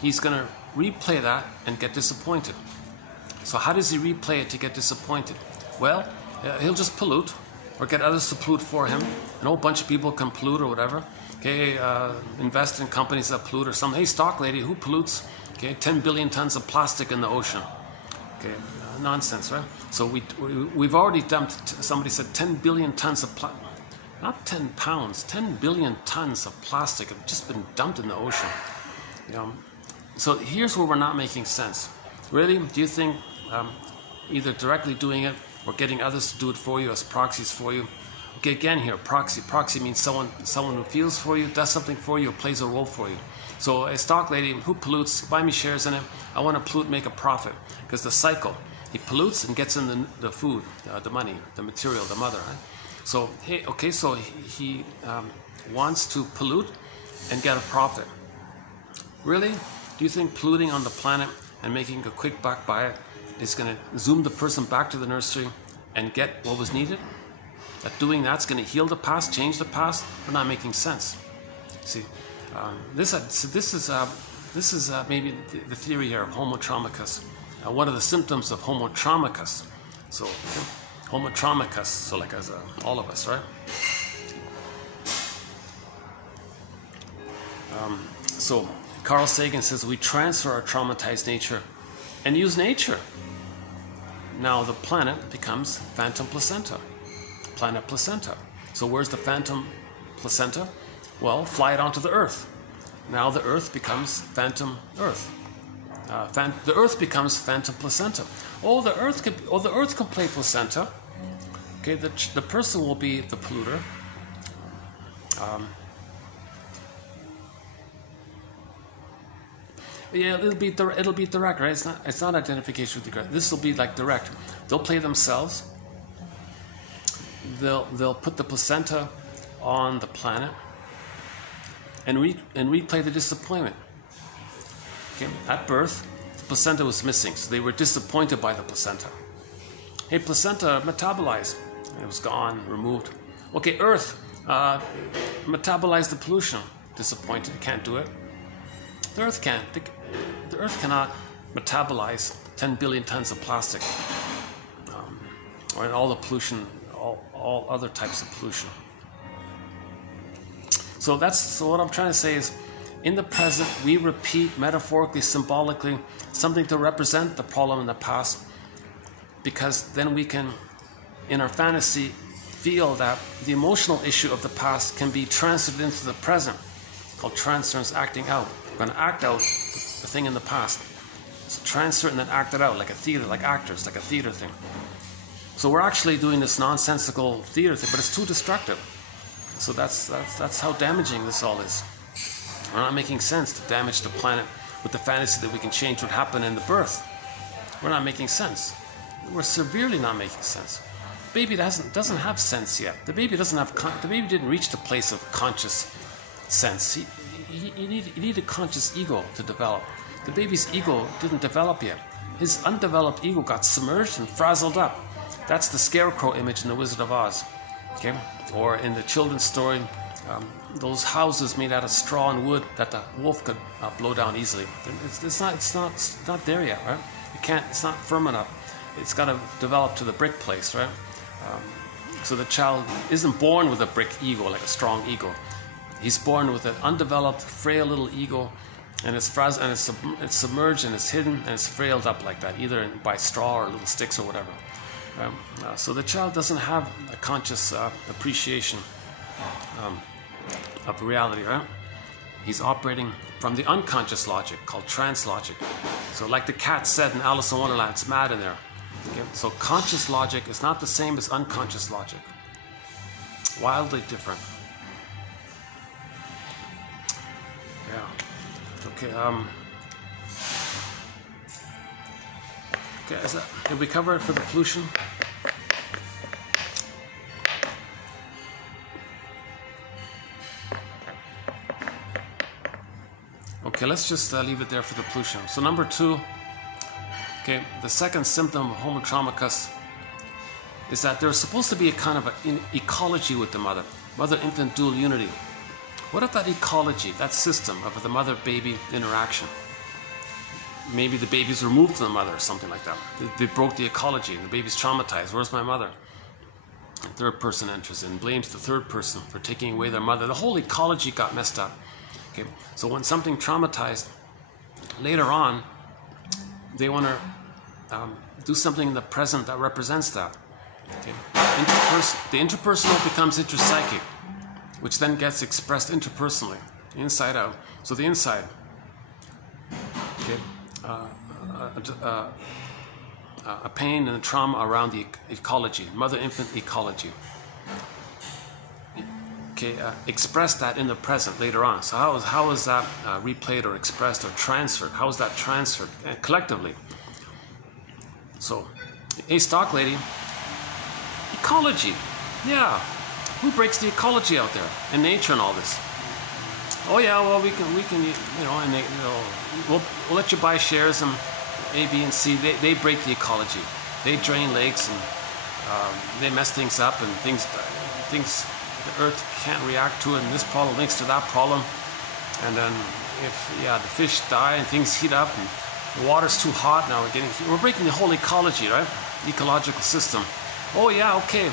He's going to replay that and get disappointed. So how does he replay it to get disappointed? Well, he'll just pollute, or get others to pollute for him. A whole bunch of people can pollute or whatever. Okay, invest in companies that pollute or something. Hey, stock lady, who pollutes? Okay, 10 billion tons of plastic in the ocean. Okay, nonsense, right? So we've already dumped, somebody said 10 billion tons of plastic. Not 10 pounds, 10 billion tons of plastic have just been dumped in the ocean. You know, so here's where we're not making sense. Really, do you think either directly doing it or getting others to do it for you as proxies for you? Okay, again here, proxy. Proxy means someone who feels for you, does something for you, or plays a role for you. So a stock lady who pollutes, buy me shares in it. I want to pollute, make a profit. Because the cycle, he pollutes and gets in the food, the money, the material, the mother. Right? So hey, okay, so he wants to pollute and get a profit. Really? Do you think polluting on the planet and making a quick buck by it is going to zoom the person back to the nursery and get what was needed? That doing that's going to heal the past, change the past? We're not making sense. See, this is maybe the theory here of homotraumacus. One of the symptoms of homotraumacus. So, homotraumacus, so like as all of us, right? So Carl Sagan says we transfer our traumatized nature and use nature. Now the planet becomes phantom placenta. Planet placenta. So where's the phantom placenta? Well, fly it onto the Earth. Now the Earth becomes phantom Earth. The Earth becomes phantom placenta. Oh, the Earth can play placenta. Okay, the person will be the polluter. Yeah, it'll be direct, right? It's not identification with direct. This will be like direct. They'll play themselves. They'll put the placenta on the planet and replay the disappointment. Okay, at birth, the placenta was missing, so they were disappointed by the placenta. Hey, placenta metabolized. It was gone, removed. Okay, Earth metabolized the pollution. Disappointed, can't do it. The Earth can't. The Earth cannot metabolize 10 billion tons of plastic, or all the pollution, all other types of pollution. So what I'm trying to say is, in the present, we repeat metaphorically, symbolically, something to represent the problem in the past, because then we can, in our fantasy, feel that the emotional issue of the past can be transferred into the present, called transference, acting out. We're going to act out the thing in the past. So transfer it and then act it out, like a theater, like actors, like a theater thing. So we're actually doing this nonsensical theater thing, but it's too destructive. So that's how damaging this all is. We're not making sense to damage the planet with the fantasy that we can change what happened in the birth. We're not making sense. We're severely not making sense. Baby doesn't have sense yet. The baby doesn't have the baby didn't reach the place of conscious sense. He needed conscious ego to develop. The baby's ego didn't develop yet. His undeveloped ego got submerged and frazzled up. That's the scarecrow image in The Wizard of Oz. Okay? Or in the children's story, those houses made out of straw and wood that the wolf could blow down easily. It's not there yet, right? It's not firm enough. It's got to develop to the brick place, right? So the child isn't born with a brick ego, like a strong ego. He's born with an undeveloped, frail little ego, and it's frazzled, and it's submerged, and it's hidden, and it's frailed up like that, either by straw or little sticks or whatever. So the child doesn't have a conscious appreciation of reality, right? He's operating from the unconscious logic, called trance logic. So like the cat said in Alice in Wonderland, it's mad in there. Okay? So conscious logic is not the same as unconscious logic. Wildly different. Yeah. Okay. Okay. Did we cover it for the pollution? Okay, let's just leave it there for the pollution. So number 2, okay, the second symptom of homo traumicus is that there's supposed to be a kind of an ecology with the mother-infant dual unity. What if that ecology, that system of the mother-baby interaction, maybe the baby's removed from the mother or something like that. They broke the ecology and the baby's traumatized. Where's my mother? And third person enters in, blames the third person for taking away their mother. The whole ecology got messed up. Okay, so when something traumatized, later on, they want to do something in the present that represents that. Okay? The interpersonal becomes intrapsychic, which then gets expressed interpersonally, inside out. So the inside, okay, a pain and a trauma around the ecology, mother-infant ecology. Okay, express that in the present later on. So how is that replayed or expressed or transferred? How is that transferred collectively? So, hey, stock lady, ecology, yeah. Who breaks the ecology out there in nature and all this? Oh yeah, well we can you know, and we'll let you buy shares in A, B, and C. They break the ecology. They drain lakes and they mess things up and things. The earth can't react to it, and this problem links to that problem. And then if the fish die and things heat up and the water's too hot, now we're breaking the whole ecology, right? Ecological system. Oh yeah, okay.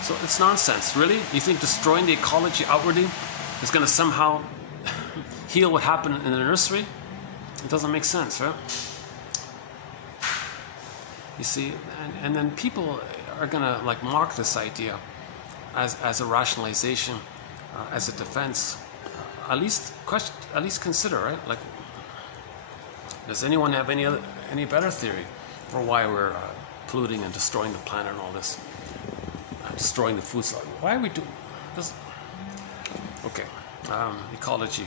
So it's nonsense, really? You think destroying the ecology outwardly is going to somehow heal what happened in the nursery? It doesn't make sense, right? You see, and then people are going to like mock this idea as a rationalization, as a defense. At least consider, right? Like, does anyone have any better theory for why we're polluting and destroying the planet and all this, destroying the food supply? Why are we doing this? Okay, ecology.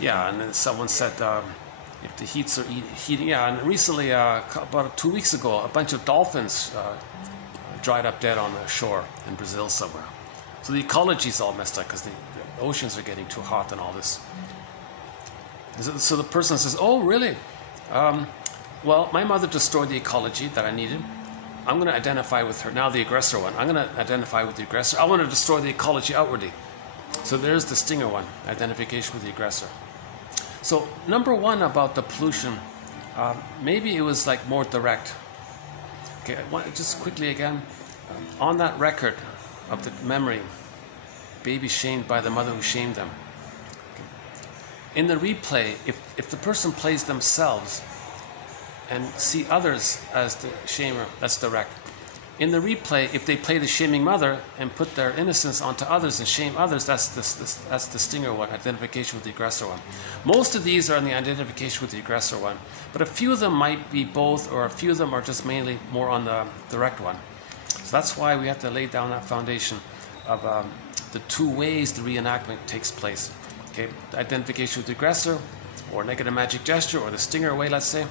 Yeah, and then someone said if the heats are heating, yeah, and recently, about 2 weeks ago, a bunch of dolphins dried up dead on the shore in Brazil somewhere. So the ecology's all messed up because the oceans are getting too hot and all this. So the person says, oh, really? Well, my mother destroyed the ecology that I needed. I'm going to identify with her. Now the aggressor one. I'm going to identify with the aggressor. I want to destroy the ecology outwardly. So there's the stinger one, identification with the aggressor. So number 1 about the pollution, maybe it was like more direct. Okay, just quickly again, on that record of the memory, baby shamed by the mother who shamed them. Okay. In the replay, if the person plays themselves and see others as the shamer, that's direct. In the replay, if they play the shaming mother and put their innocence onto others and shame others, that's the stinger one, identification with the aggressor one. Most of these are in the identification with the aggressor one, but a few of them might be both, or a few of them are just mainly more on the direct one. So that's why we have to lay down that foundation of the two ways the reenactment takes place. Okay, the identification with the aggressor, or negative magic gesture, or the stinger way, let's say,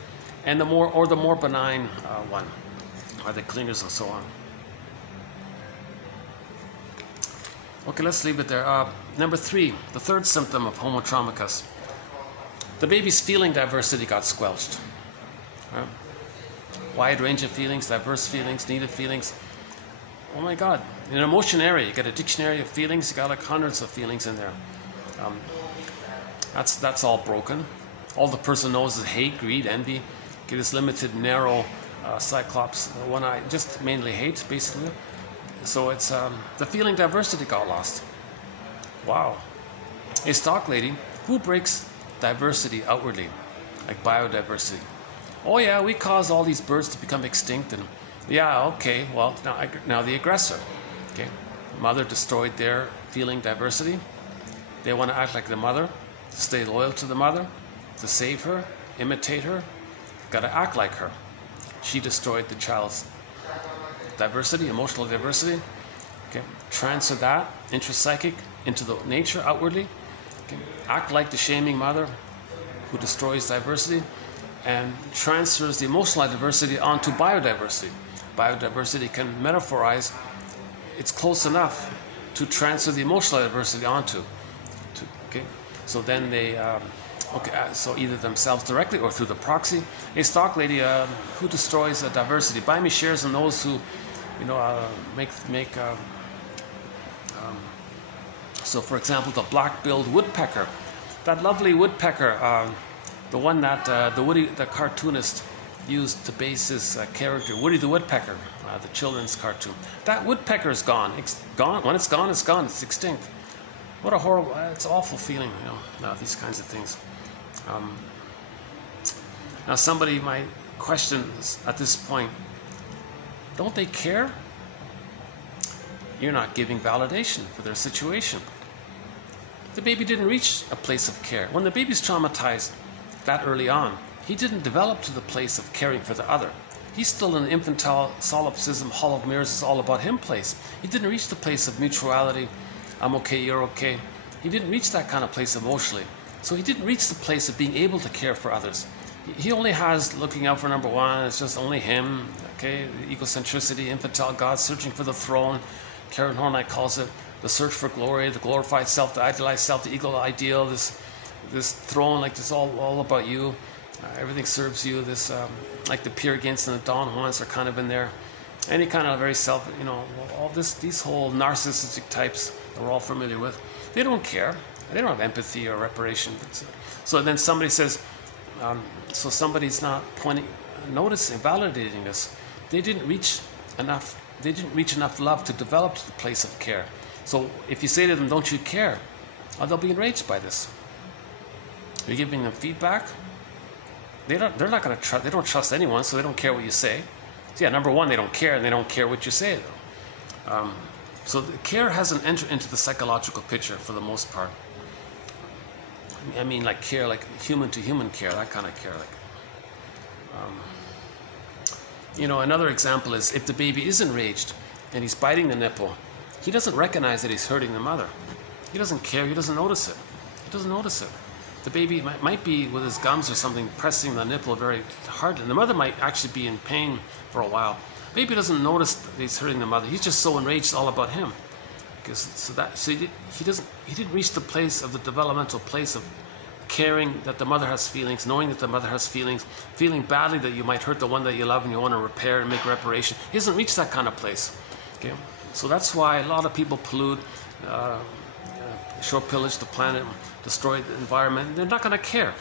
and the more benign one, or the clingers and so on. Okay, let's leave it there. Number 3, the third symptom of homotraumicus. The baby's feeling diversity got squelched. Right? Wide range of feelings, diverse feelings, needed feelings. Oh my God! In an emotion area, you got a dictionary of feelings. You got like hundreds of feelings in there. That's all broken. All the person knows is hate, greed, envy. Get this limited, narrow cyclops one eye, just mainly hate, basically. So it's the feeling diversity got lost. Wow. A stock lady who breaks diversity outwardly, like biodiversity. Oh yeah, we cause all these birds to become extinct, and yeah, okay. Well, now the aggressor. Okay, mother destroyed their feeling diversity. They want to act like the mother, stay loyal to the mother, to save her, imitate her. Got to act like her. She destroyed the child's diversity, emotional diversity. Okay, transfer that intrapsychic into the nature outwardly. Okay, act like the shaming mother who destroys diversity, and transfers the emotional diversity onto biodiversity. Biodiversity can metaphorize. It's close enough to transfer the emotional diversity onto. Okay, so then they. So either themselves directly or through the proxy. A stock lady who destroys diversity. Buy me shares in those who, so for example, the black-billed woodpecker. That lovely woodpecker, the one that the cartoonist used to base his character, Woody the Woodpecker, the children's cartoon. That woodpecker is gone. It's gone. When it's gone, it's gone. It's extinct. What a horrible, it's an awful feeling, these kinds of things. Now somebody might question at this point, don't they care? You're not giving validation for their situation. The baby didn't reach a place of care. When the baby's traumatized that early on, he didn't develop to the place of caring for the other. He's still in an infantile solipsism, hall of mirrors, it's all about him place. He didn't reach the place of mutuality, I'm okay, you're okay. He didn't reach that kind of place emotionally. So he didn't reach the place of being able to care for others. He only has looking out for number one, it's just only him, okay? Egocentricity, infantile God, searching for the throne. Karen Horney calls it the search for glory, the glorified self, the idealized self, the ego ideal, this throne, like this all about you. Everything serves you. This, like the Peer Gynt's and the Don Juans are kind of in there. Any kind of very self, all these whole narcissistic types that we're all familiar with. They don't care. They don't have empathy or reparation. So then somebody says, so somebody's not noticing, validating this. They didn't reach enough love to develop to the place of care. So if you say to them, don't you care? They'll be enraged by this. You're giving them feedback. They're not going to trust. They don't trust anyone, so they don't care what you say. So yeah, number one, they don't care, and they don't care what you say. So the care hasn't entered into the psychological picture for the most part. I mean, like care, like human to human care, that kind of care. Another example is if the baby is enraged and he's biting the nipple, he doesn't recognize that he's hurting the mother. He doesn't care. He doesn't notice it. He doesn't notice it. The baby might be with his gums or something pressing the nipple very hard, and the mother might actually be in pain for a while. Baby doesn't notice that he's hurting the mother. He's just so enraged, it's all about him. So he didn't reach the place of the developmental place of caring that the mother has feelings, knowing that the mother has feelings, feeling badly that you might hurt the one that you love and you want to repair and make reparation. He doesn't reach that kind of place. Okay, so that's why a lot of people pollute, short pillage the planet, destroy the environment. They're not going to care.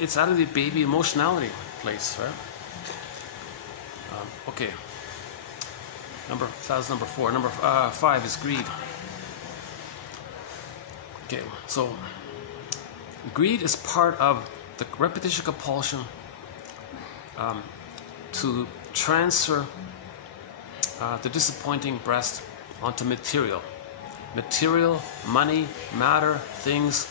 It's out of the baby emotionality place, right? Okay. That was number 4. Number 5 is greed. Okay, so greed is part of the repetition compulsion to transfer the disappointing breast onto material. Material, money, matter, things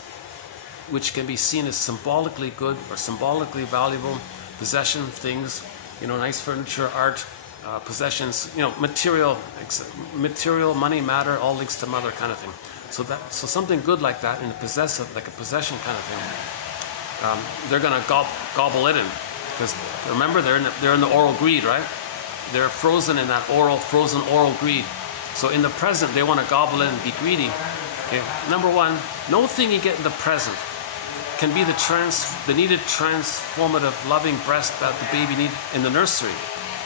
which can be seen as symbolically good or symbolically valuable, possession, things, you know, nice furniture, art, possessions, you know, material, money, matter, all links to mother kind of thing. So something good like that, in a possessive, like a possession kind of thing, they're gonna gobble it in, because remember they're in the oral greed, right? They're frozen in that frozen oral greed. So in the present, they want to gobble in and be greedy. Okay. Number one, no thing you get in the present can be the needed transformative, loving breast that the baby needs in the nursery.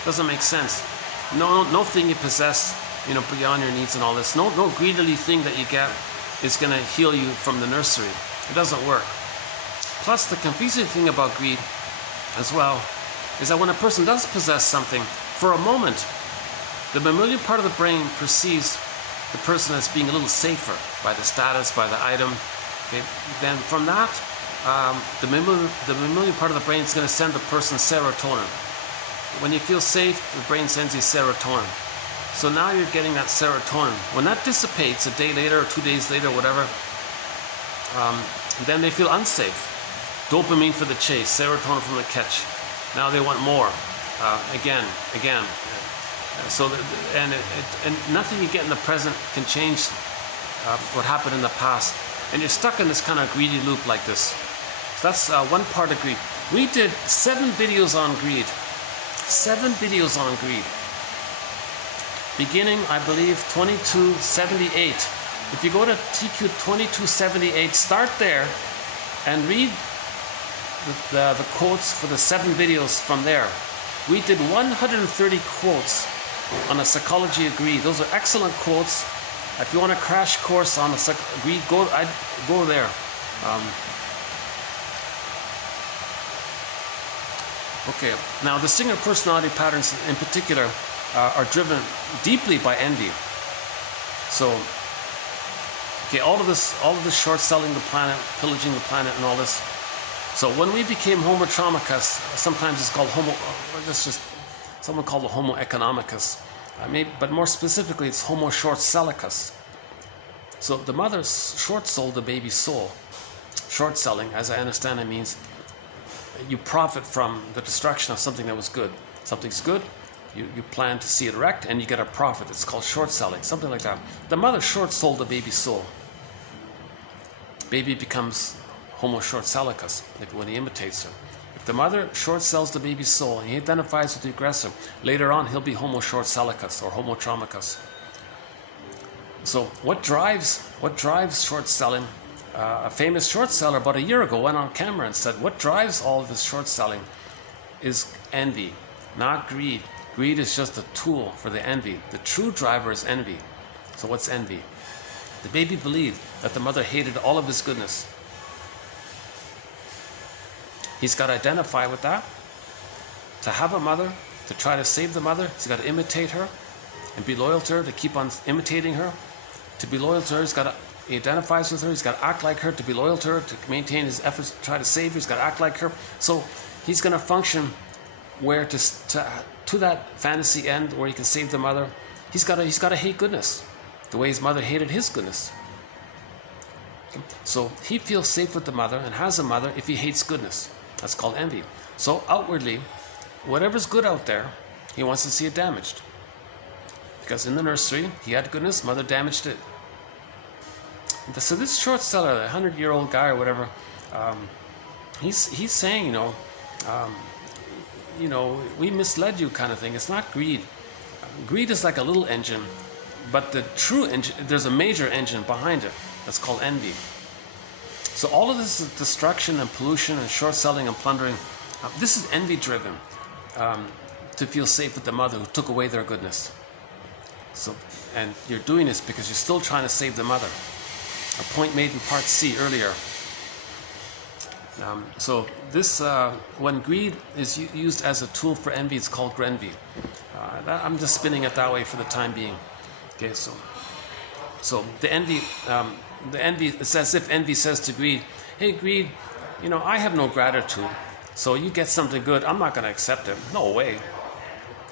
Doesn't make sense. No thing you possess, you know, beyond your needs and all this. No greedily thing that you get is going to heal you from the nursery. It doesn't work. Plus, the confusing thing about greed as well is that when a person does possess something, for a moment, the mammalian part of the brain perceives the person as being a little safer by the status, by the item. Okay? Then from that, the mammalian part of the brain is going to send the person serotonin. When you feel safe, the brain sends you serotonin. So now you're getting that serotonin. When that dissipates a day later or 2 days later, whatever, then they feel unsafe. Dopamine for the chase, serotonin from the catch. Now they want more. Again. So and nothing you get in the present can change what happened in the past, and you're stuck in this kind of greedy loop like this. So that's one part of greed. We did 7 videos on greed. 7 videos on greed. Beginning, I believe, 2278. If you go to TQ 2278, start there and read the quotes for the 7 videos from there. We did 130 quotes on the psychology of greed. Those are excellent quotes. If you want a crash course on the greed, go there. Okay, now the Singer personality patterns in particular are driven deeply by envy. So, okay, all of this short selling the planet, pillaging the planet, and all this. So when we became Homo etraumicus, sometimes it's called someone called it Homo economicus, but more specifically it's Homo short-sellicus. So the mother short-sold the baby's soul. Short-selling, as I understand it, means you profit from the destruction of something that was good. Something's good, you plan to see it wrecked, and you get a profit. It's called short-selling, something like that. The mother short-sold the baby's soul. Baby becomes Homo short-sellicus, like when he imitates her. If the mother short-sells the baby's soul and he identifies with the aggressor, later on he'll be Homo short-sellicus or Homo etraumicus. So what drives short-selling? A famous short-seller about a year ago went on camera and said, what drives all of this short-selling is envy, not greed. Greed is just a tool for the envy. The true driver is envy. So what's envy? The baby believed that the mother hated all of his goodness. He's got to identify with that. To have a mother, to try to save the mother, he's got to imitate her and be loyal to her, to keep on imitating her. To be loyal to her, he identifies with her, he's got to act like her, to be loyal to her, to maintain his efforts to try to save her, he's got to act like her. So he's going to function where to that fantasy end where he can save the mother, he's got to hate goodness, the way his mother hated his goodness. So he feels safe with the mother and has a mother if he hates goodness. That's called envy. So outwardly, whatever's good out there, he wants to see it damaged. Because in the nursery, he had goodness, mother damaged it. So this short seller, the 100-year-old guy or whatever, he's saying, we misled you kind of thing. It's not greed. Greed is like a little engine, but the true engine, there's a major engine behind it. That's called envy. So all of this is destruction and pollution and short selling and plundering. This is envy driven, to feel safe with the mother who took away their goodness. So, and you're doing this because you're still trying to save the mother. A point made in part C earlier. So this, when greed is used as a tool for envy, it's called grenvy. I'm just spinning it that way for the time being. Okay, so the envy, it's as if envy says to greed, hey, greed, you know, I have no gratitude, so you get something good, I'm not going to accept it. No way.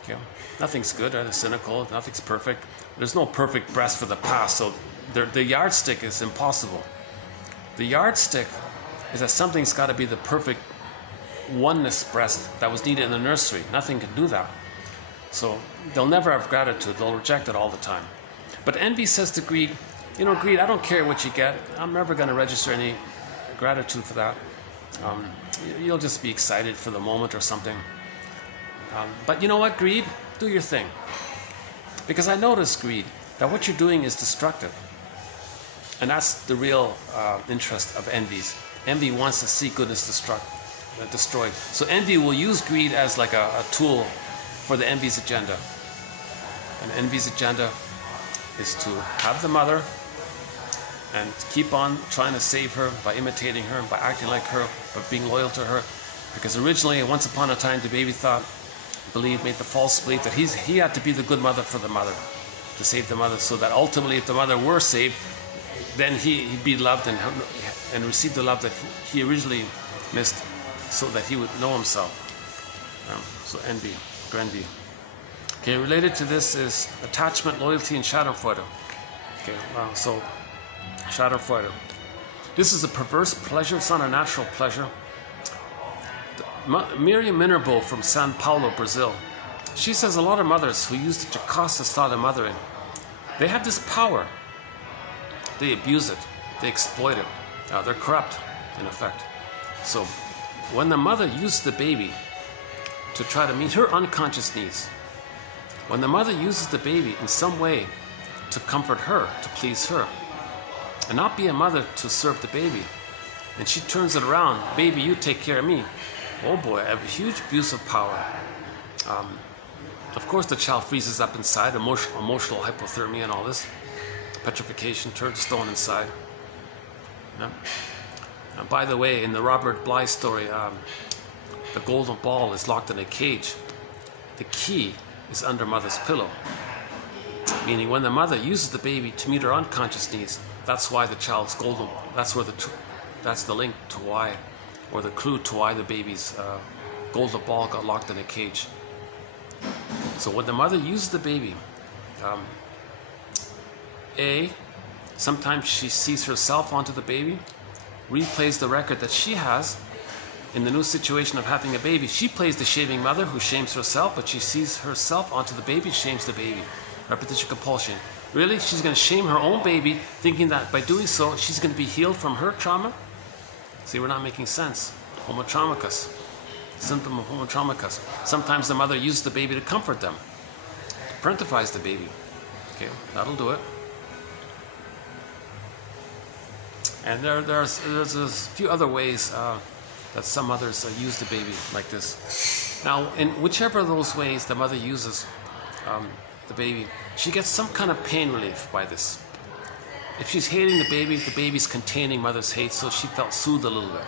Okay. Nothing's good, right? It's cynical, nothing's perfect. There's no perfect breast for the past, so the yardstick is impossible. The yardstick is that something's got to be the perfect oneness breast that was needed in the nursery. Nothing can do that. So they'll never have gratitude. They'll reject it all the time. But envy says to greed, you know, greed, I don't care what you get. I'm never going to register any gratitude for that. You'll just be excited for the moment or something. But you know what, greed? Do your thing. Because I notice, greed, that what you're doing is destructive. And that's the real interest of envies. Envy wants to see goodness destroyed. So envy will use greed as like a tool for the envy's agenda. And envy's agenda is to have the mother and keep on trying to save her by imitating her, by acting like her, by being loyal to her. Because originally, once upon a time, the baby made the false belief that he had to be the good mother for the mother, to save the mother, so that ultimately, if the mother were saved, then he'd be loved and receive the love that he originally missed, so that he would know himself. So envy, grandy. Okay, related to this is attachment, loyalty, and Schadenfreude. Okay, so Schadenfreude. This is a perverse pleasure. It's not a natural pleasure. Miriam Minerbo from Sao Paulo, Brazil. She says a lot of mothers who use the Jocasta style of mothering, they have this power. They abuse it. They exploit it. They're corrupt, in effect. So when the mother uses the baby to try to meet her unconscious needs, when the mother uses the baby in some way to comfort her, to please her, and not be a mother to serve the baby, and she turns it around, baby, you take care of me. Oh boy, I have a huge abuse of power. Of course, the child freezes up inside, emotional hypothermia and all this. Petrification, turns stone inside. Yeah. And by the way, in the Robert Bly story, the golden ball is locked in a cage. The key is under mother's pillow. Meaning when the mother uses the baby to meet her unconscious needs, that's why the child's golden, that's the link to why, or the clue to why the baby's golden ball got locked in a cage. So when the mother uses the baby, sometimes she sees herself onto the baby, replays the record that she has in the new situation of having a baby. She plays the shaming mother who shames herself, but she sees herself onto the baby, shames the baby. Repetition compulsion. Really? She's going to shame her own baby, thinking that by doing so, she's going to be healed from her trauma? See, we're not making sense. Homotraumicus. Symptom of homotraumicus. Sometimes the mother uses the baby to comfort them, to parentifize the baby. Okay, that'll do it. And there's a few other ways that some mothers use the baby like this. Now, in whichever of those ways the mother uses the baby, she gets some kind of pain relief by this. If she's hating the baby's containing mother's hate, so she felt soothed a little bit.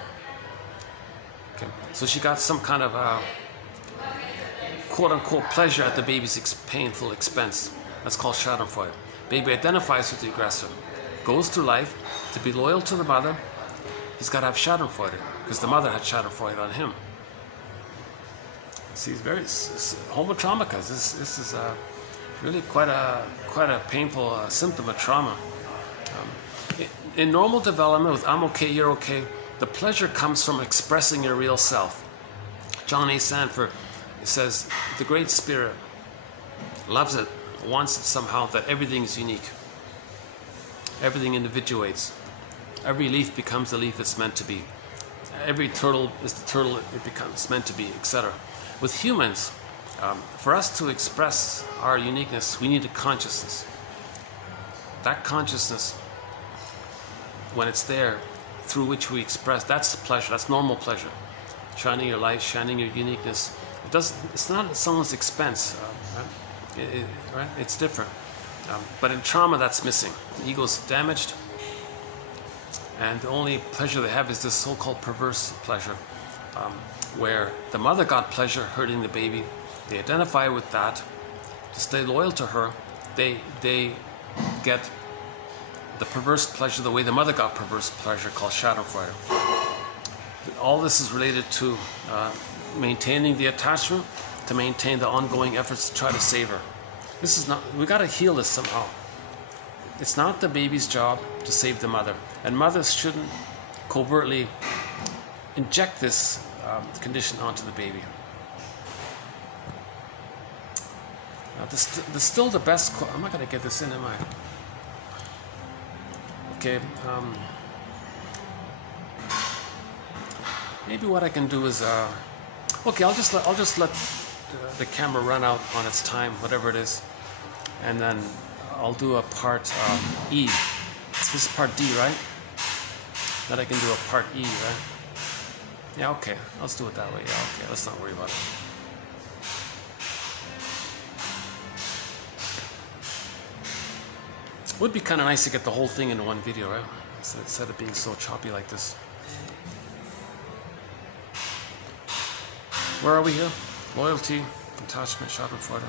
Okay. So she got some kind of quote-unquote pleasure at the baby's painful expense. That's called Schadenfreude. Baby identifies with the aggressor, goes through life to be loyal to the mother. He's got to have Schadenfreude because the mother had Schadenfreude on him. See, it's very homotraumicus. This is really quite a painful symptom of trauma. In normal development, with I'm okay, you're okay, the pleasure comes from expressing your real self. John A. Sanford says, the Great Spirit loves it, wants it somehow that everything is unique. Everything individuates. Every leaf becomes the leaf it's meant to be. Every turtle is the turtle it becomes meant to be, etc. With humans, for us to express our uniqueness, we need a consciousness. That consciousness, when it's there, through which we express, that's pleasure, that's normal pleasure. Shining your light, shining your uniqueness. It's not at someone's expense, right? It's different. But in trauma, that's missing. The ego's damaged, and the only pleasure they have is this so-called perverse pleasure, where the mother got pleasure hurting the baby. They identify with that. To stay loyal to her, they get the perverse pleasure the way the mother got perverse pleasure, called Schadenfreude. all this is related to maintaining the attachment, to maintain the ongoing efforts to try to save her. This is not, we got to heal this somehow. It's not the baby's job to save the mother, and mothers shouldn't covertly inject this condition onto the baby. Now, this still the best. I'm not going to get this in, am I? Okay. Maybe what I can do is, okay, I'll just let the camera run out on its time, whatever it is, and then I'll do a part E. This is part D, right? Then I can do a part E, right? Yeah, okay. Let's do it that way. Yeah, okay. Let's not worry about it. It would be kind of nice to get the whole thing into one video, right? Instead of being so choppy like this. Where are we here? Loyalty, attachment, schadenfreude.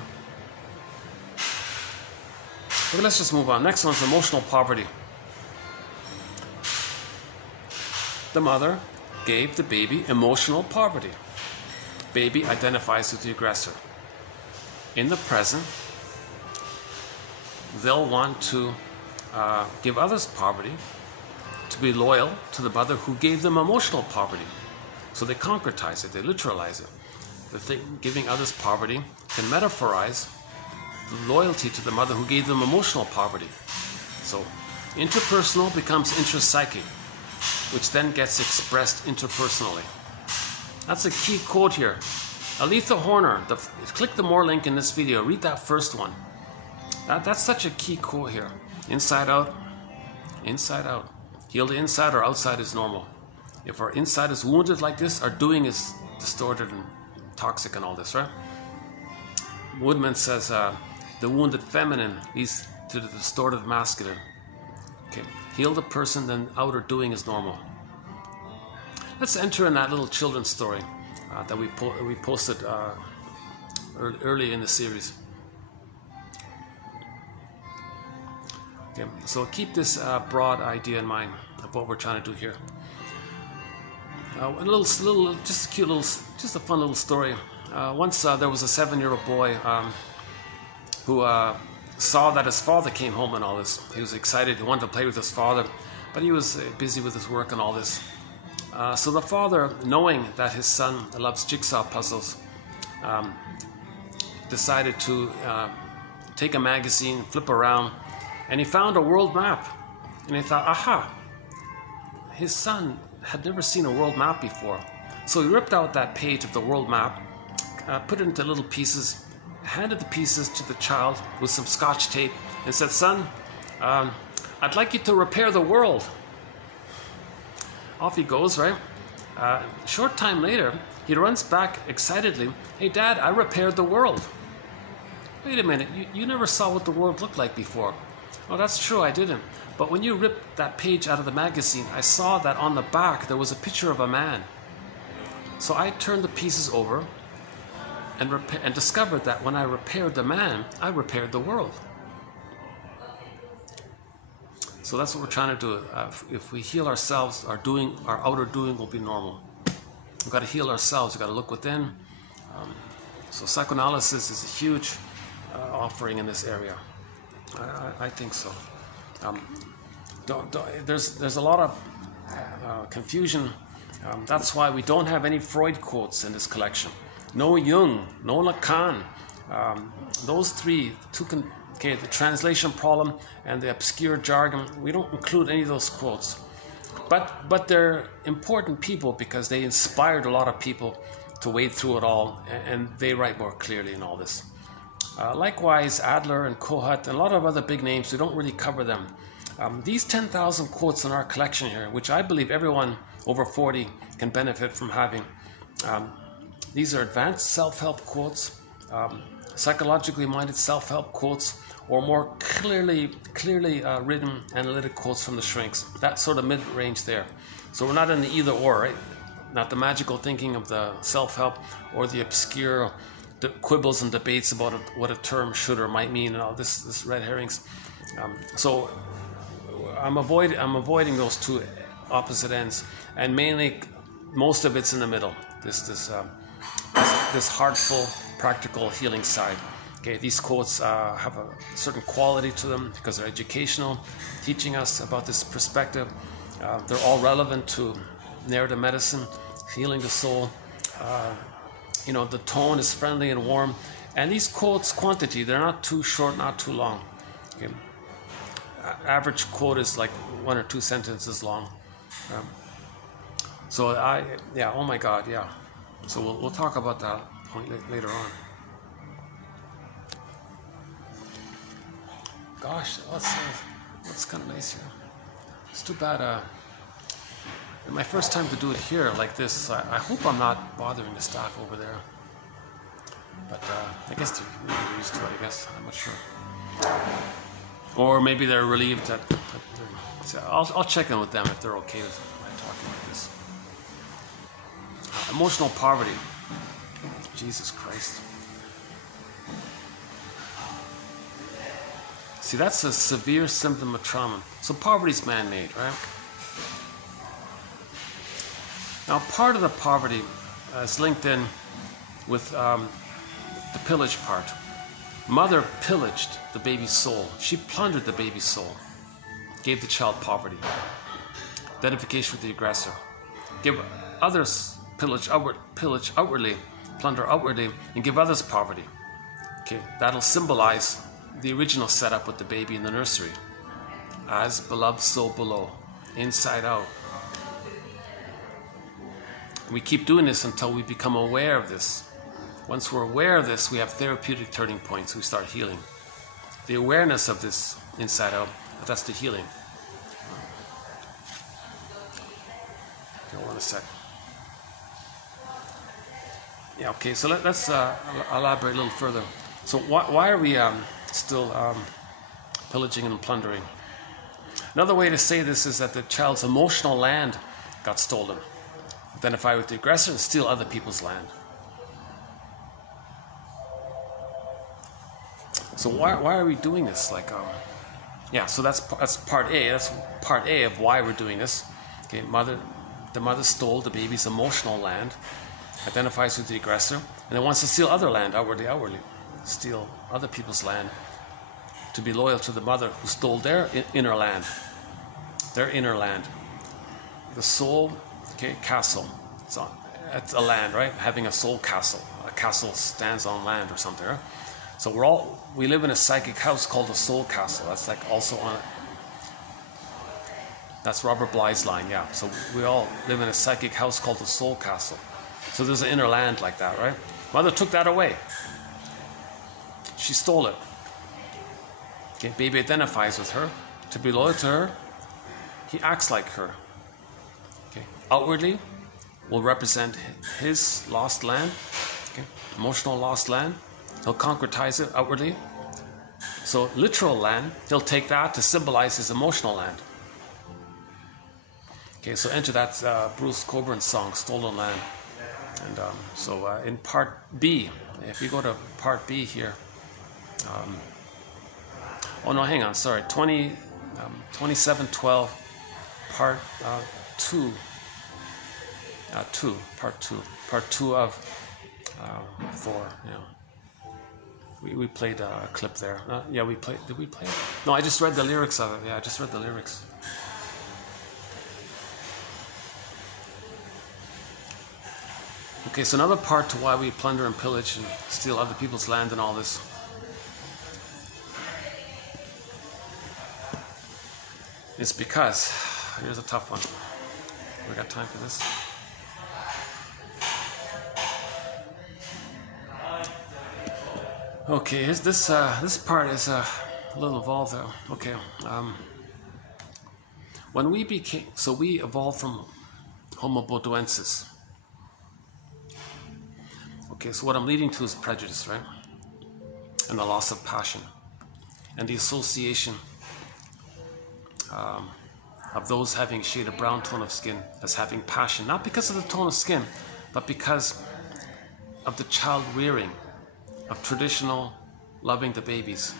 Okay, let's just move on. Next one's emotional poverty. The mother gave the baby emotional poverty. Baby identifies with the aggressor. In the present, they'll want to give others poverty, to be loyal to the mother who gave them emotional poverty. So they concretize it, they literalize it. Giving others poverty can metaphorize the loyalty to the mother who gave them emotional poverty. So interpersonal becomes intrapsychic, which then gets expressed interpersonally. That's a key quote here. Aletha Horner, click the more link in this video, read that first one. That's such a key quote here. Inside out, inside out. Heal the inside or outside is normal. If our inside is wounded like this, our doing is distorted and toxic and all this, right? Woodman says the wounded feminine leads to the distorted masculine. Okay, heal the person, then outer doing is normal. Let's enter in that little children's story that we posted early in the series. Okay, so keep this broad idea in mind of what we're trying to do here. Just a fun little story. Once there was a 7-year-old boy who saw that his father came home and all this. He was excited. He wanted to play with his father, but he was busy with his work and all this. So the father, knowing that his son loves jigsaw puzzles, decided to take a magazine, flip around, and he found a world map. And he thought, aha, his son had never seen a world map before. So he ripped out that page of the world map, put it into little pieces, handed the pieces to the child with some scotch tape, and said, son, I'd like you to repair the world. Off he goes, right? Short time later, he runs back excitedly, hey Dad, I repaired the world. Wait a minute, you never saw what the world looked like before. Oh, that's true, I didn't. But when you ripped that page out of the magazine, I saw that on the back there was a picture of a man. So I turned the pieces over and discovered that when I repaired the man, I repaired the world. So that's what we're trying to do. If we heal ourselves, our outer doing will be normal. We've got to heal ourselves. We've got to look within. So psychoanalysis is a huge offering in this area. I think so. There's a lot of confusion. That's why we don't have any Freud quotes in this collection. No Jung, no Lacan. Those three, the translation problem and the obscure jargon, we don't include any of those quotes. But they're important people because they inspired a lot of people to wade through it all, and they write more clearly in all this. Likewise, Adler and Kohut and a lot of other big names, we don't really cover them. These 10,000 quotes in our collection here, which I believe everyone over 40 can benefit from having, these are advanced self-help quotes, psychologically minded self-help quotes, or more clearly written analytic quotes from the shrinks. That sort of mid-range there. So we're not in the either or, right? Not the magical thinking of the self-help or the obscure quibbles and debates about what a term should or might mean and all this red herrings. So I'm avoiding those two opposite ends, and mainly most of it's in the middle. This heartful, practical healing side. Okay, these quotes have a certain quality to them because they're educational, teaching us about this perspective. They're all relevant to narrative medicine, healing the soul. You know, the tone is friendly and warm. And these quotes, quantity, they're not too short, not too long. Okay. Average quote is like 1 or 2 sentences long. Oh my God, yeah. So we'll talk about that point later on. Gosh, what's kind of nice here. It's too bad. My first time to do it here like this. I hope I'm not bothering the staff over there. But I guess they're used to it. I guess I'm not sure. Or maybe they're relieved that I'll check in with them if they're okay with my talking like this. Emotional poverty. Jesus Christ. See, that's a severe symptom of trauma. So poverty's man-made, right? Now, part of the poverty is linked in with the pillage part. Mother pillaged the baby's soul. She plundered the baby's soul. Gave the child poverty. Identification with the aggressor. Give others pillage outwardly, plunder outwardly, and give others poverty. Okay, that'll symbolize the original setup with the baby in the nursery. As beloved, so below. Inside out. We keep doing this until we become aware of this. Once we're aware of this, we have therapeutic turning points. We start healing. The awareness of this inside out, that's the healing. Okay, 1 sec. Yeah, okay, so let's elaborate a little further. So why are we still pillaging and plundering? Another way to say this is that the child's emotional land got stolen. Identify with the aggressor and steal other people's land. So why are we doing this? So that's part A. That's part A of why we're doing this. Okay, the mother stole the baby's emotional land, identifies with the aggressor, and then wants to steal other land outwardly, steal other people's land to be loyal to the mother who stole their inner land, The soul, okay, castle. It's a land, right? Having a soul castle. A castle stands on land or something, right? So we live in a psychic house called a soul castle. That's like also on it. That's Robert Bly's line, yeah. So we all live in a psychic house called the soul castle. So there's an inner land like that, right? Mother took that away. She stole it. Okay, baby identifies with her. To be loyal to her, he acts like her. Okay, outwardly will represent his lost land, okay, emotional lost land. He'll concretize it outwardly. So literal land, he'll take that to symbolize his emotional land. Okay, so enter that Bruce Cockburn song, Stolen Land. And in part B, if you go to part B here, hang on, sorry, 2712, part 2, part 2 of 4, yeah. We played a clip there. Did we play it? No, I just read the lyrics of it. Yeah, I just read the lyrics. Okay, so another part to why we plunder and pillage and steal other people's land and all this. It's because, here's a tough one. We got time for this? Okay, this part is a little involved though. Okay, when we evolved from Homo bodoensis. Okay, so what I'm leading to is prejudice, right? And the loss of passion. And the association of those having a shade of brown tone of skin as having passion. Not because of the tone of skin, but because of the child rearing, of traditional loving the babies.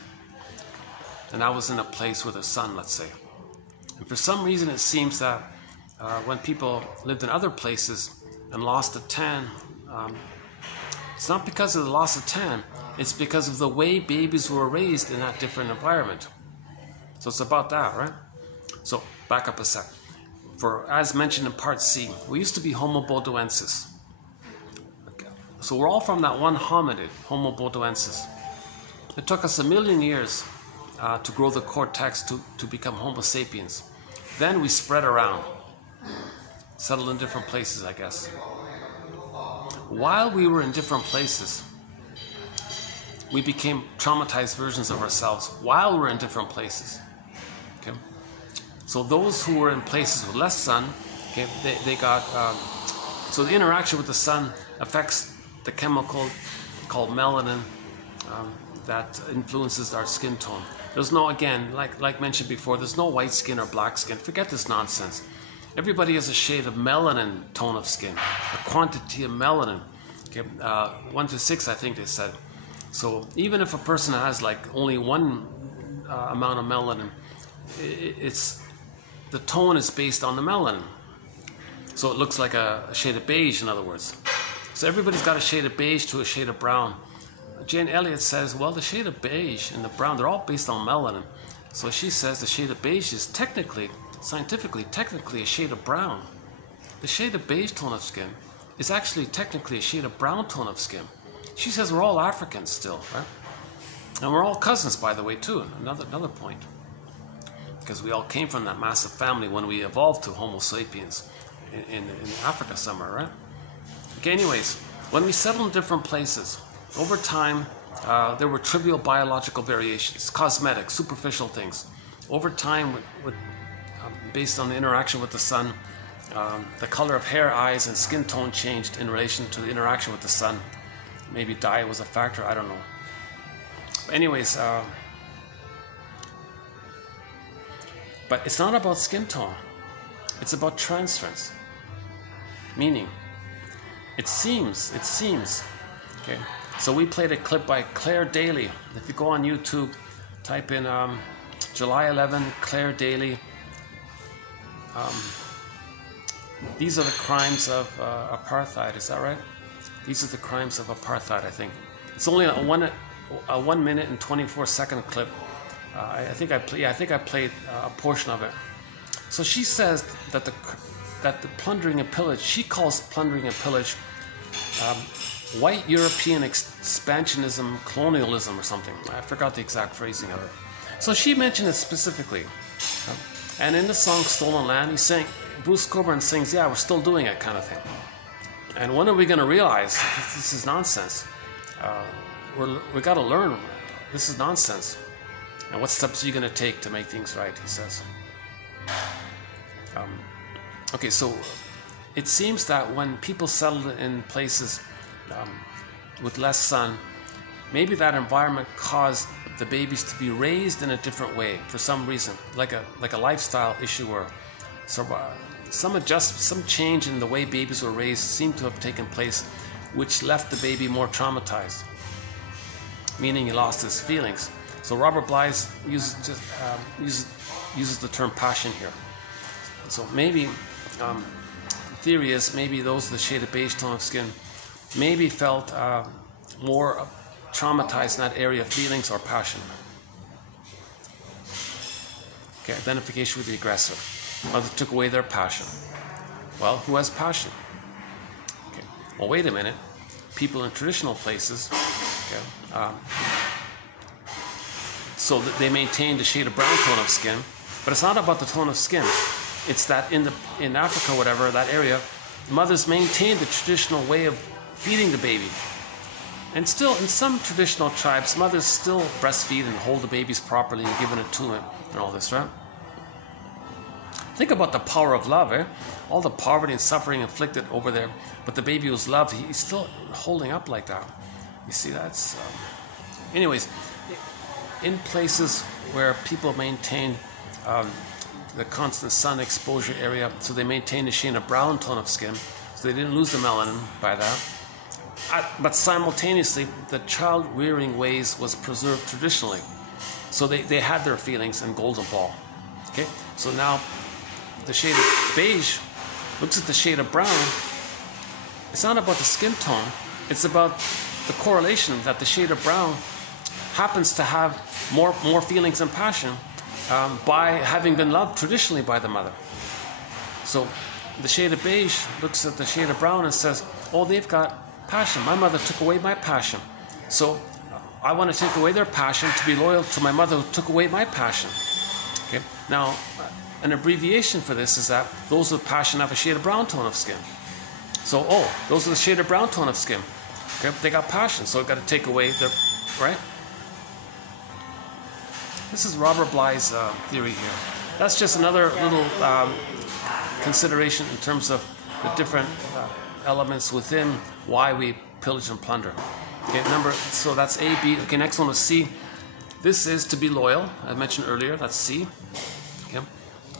And I was in a place with a son, let's say. And for some reason it seems that when people lived in other places, and lost the tan, it's not because of the loss of tan, it's because of the way babies were raised in that different environment. So it's about that, right? So back up a sec. As mentioned in part C, we used to be Homo bodoensis. Okay. So we're all from that one hominid, Homo bodoensis. It took us 1 million years to grow the cortex to become Homo sapiens. Then we spread around, settled in different places, I guess. While we were in different places, we became traumatized versions of ourselves while we're in different places. Okay? So those who were in places with less sun, okay, they got, so the interaction with the sun affects the chemical called melanin that influences our skin tone. There's no, again, like mentioned before, there's no white skin or black skin. Forget this nonsense. Everybody has a shade of melanin tone of skin, a quantity of melanin. Okay, 1 to 6, I think they said. So even if a person has like only one amount of melanin, the tone is based on the melanin. So it looks like a shade of beige, in other words. So everybody's got a shade of beige to a shade of brown. Jane Elliott says, well, the shade of beige and the brown, they're all based on melanin. So she says the shade of beige is scientifically a shade of brown. The shade of beige tone of skin is actually technically a shade of brown tone of skin. She says we're all Africans still, right? And we're all cousins, by the way, too. Another point. Because we all came from that massive family when we evolved to Homo sapiens in Africa somewhere, right? Okay, anyways, when we settled in different places, over time, there were trivial biological variations, cosmetic, superficial things. Over time, based on the interaction with the sun, the color of hair, eyes, and skin tone changed in relation to the interaction with the sun. Maybe dye was a factor, I don't know. But anyways, but it's not about skin tone. It's about transference. Meaning, it seems, okay? So we played a clip by Claire Daly. If you go on YouTube, type in July 11, Claire Daly. These are the crimes of apartheid, is that right? These are the crimes of apartheid, I think. It's only a 1 minute and 24-second clip. I think I played a portion of it. So she says that the plundering and pillage, she calls plundering and pillage white European expansionism, colonialism or something. I forgot the exact phrasing of it. So she mentioned it specifically. And in the song Stolen Land, he's saying, Bruce Cockburn sings, yeah, we're still doing it kind of thing. And when are we going to realize this is nonsense? We got to learn this is nonsense. And what steps are you going to take to make things right, he says. Okay, so it seems that when people settled in places with less sun, maybe that environment caused the babies to be raised in a different way for some reason, like a lifestyle issue or some change in the way babies were raised seemed to have taken place, which left the baby more traumatized, meaning he lost his feelings. So Robert Blythe uses the term passion here. So maybe the theory is maybe those with the shade of beige tone of skin maybe felt more traumatized in that area of feelings or passion. Okay, identification with the aggressor. Mother took away their passion. Well, who has passion? Okay. Well, wait a minute. People in traditional places, okay, so that they maintain the shade of brown tone of skin, but it's not about the tone of skin. It's that in Africa, whatever, that area, mothers maintain the traditional way of feeding the baby. And still, in some traditional tribes, mothers still breastfeed and hold the babies properly and giving it to him and all this, right? Think about the power of love, eh? All the poverty and suffering inflicted over there, but the baby was loved. He's still holding up like that. You see, that's... Anyways, in places where people maintained the constant sun exposure area, so they maintained a shade of brown tone of skin, so they didn't lose the melanin by that. But simultaneously, the child rearing ways was preserved traditionally. So they had their feelings in golden ball. Okay? So now the shade of beige looks at the shade of brown It's not about the skin tone. It's about the correlation that the shade of brown happens to have more feelings and passion by having been loved traditionally by the mother. So the shade of beige looks at the shade of brown and says, oh, they've got passion. My mother took away my passion. So I want to take away their passion to be loyal to my mother who took away my passion. Okay. Now, an abbreviation for this is that those with passion have a shade of brown tone of skin. So, oh, those with a shade of brown tone of skin. Okay, they got passion, so I've got to take away their, right? This is Robert Bly's theory here. That's just another little consideration in terms of the different elements within why we pillage and plunder. Okay, so that's A, B. Okay, next one was C. This is to be loyal. I mentioned earlier, that's C. Okay.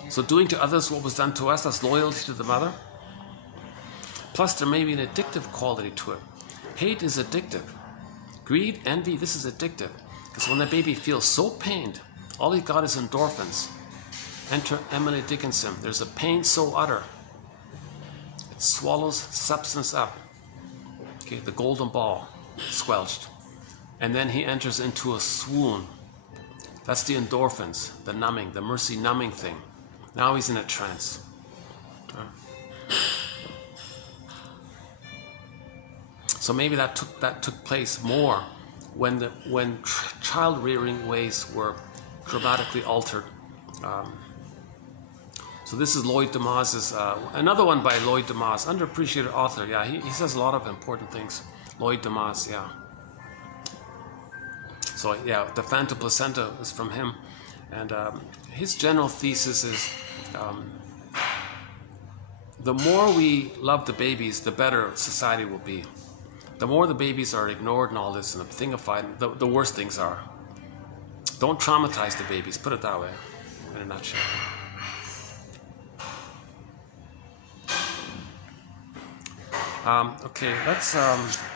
So doing to others what was done to us, that's loyalty to the mother. Plus there may be an addictive quality to it. Hate is addictive. Greed, envy, this is addictive. Because when the baby feels so pained, all he got is endorphins. Enter Emily Dickinson. There's a pain so utter, it swallows substance up. Okay, the golden ball squelched. And then he enters into a swoon. That's the endorphins, the numbing, the mercy numbing thing. Now he's in a trance. So maybe that took place more when child rearing ways were dramatically altered. So this is Lloyd Demas's, another one by Lloyd Demas, underappreciated author. Yeah, he says a lot of important things. Lloyd Demas, yeah. So yeah, the Phantom Placenta is from him, and his general thesis is the more we love the babies, the better society will be. The more the babies are ignored and all this and thingified, the worse things are. Don't traumatize the babies, put it that way, in a nutshell. Okay, let's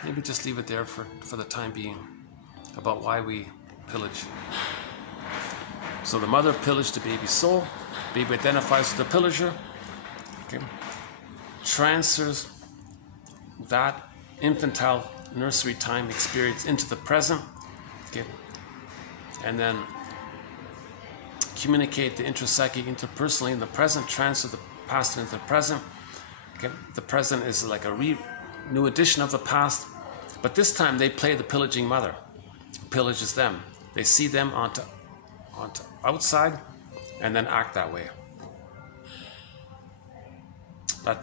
maybe just leave it there for the time being about why we pillage. So the mother pillaged the baby's soul, baby identifies with the pillager, okay, transfers that infantile nursery time experience into the present, okay, and then communicate the intrapsychic interpersonally in the present, transfer the past into the present. Okay, the present is like a new edition of the past, but this time they play the pillaging mother. Pillages them. They see them onto outside, and then act that way.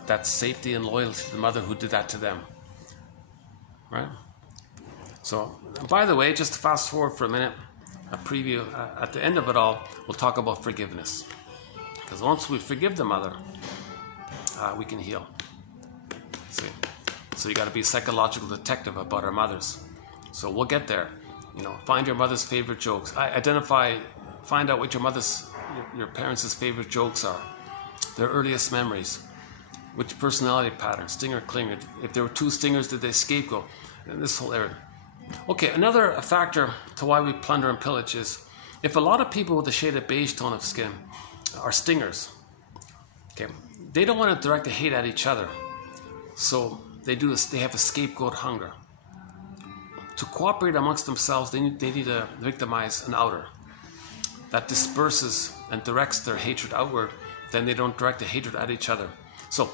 That's safety and loyalty to the mother who did that to them. Right? So, by the way, just to fast forward for a minute, a preview, at the end of it all, we'll talk about forgiveness. Because once we forgive the mother, we can heal. See? So you got to be a psychological detective about our mothers. So we'll get there. You know, find your mother's favorite jokes. Find out what your parents' favorite jokes are. Their earliest memories. Which personality pattern, stinger, clinger. If there were two stingers, did they scapegoat? And this whole area. Okay, another factor to why we plunder and pillage is if a lot of people with a shade of beige tone of skin are stingers, okay, they don't want to direct the hate at each other. So they have a scapegoat hunger. To cooperate amongst themselves, they need to victimize an outer. That disperses and directs their hatred outward, then they don't direct the hatred at each other. So,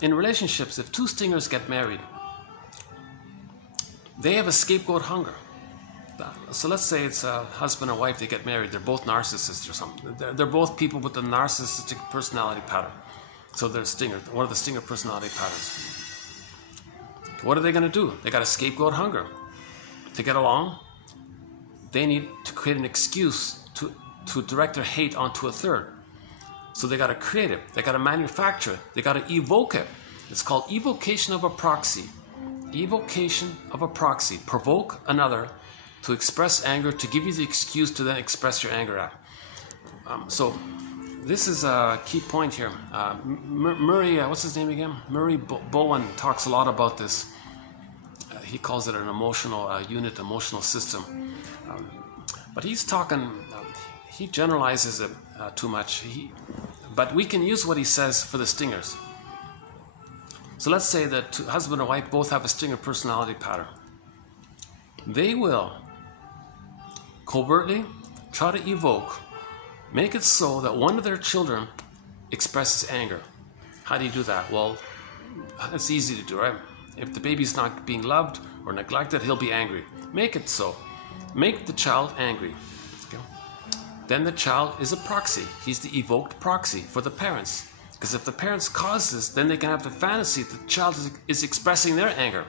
in relationships, if two stingers get married, they have a scapegoat hunger. So let's say it's a husband and wife, they get married, they're both narcissists or something. They're both people with a narcissistic personality pattern. So they're stinger, one of the stinger personality patterns. What are they going to do? They got a scapegoat hunger. To get along, they need to create an excuse to direct their hate onto a third. So they got to create it. They got to manufacture it. They got to evoke it. It's called evocation of a proxy. Evocation of a proxy. Provoke another to express anger, to give you the excuse to then express your anger at. So this is a key point here. Murray, what's his name again? Murray Bowen talks a lot about this. He calls it an emotional unit, emotional system. But he's talking, he generalizes it too much. But we can use what he says for the stingers. So let's say that husband and wife both have a stinger personality pattern. They will covertly try to evoke, make it so that one of their children expresses anger. How do you do that? Well, it's easy to do, right? If the baby's not being loved or neglected, he'll be angry. Make it so. Make the child angry. Okay? Then the child is a proxy. He's the evoked proxy for the parents. Because if the parents cause this, then they can have the fantasy that the child is expressing their anger.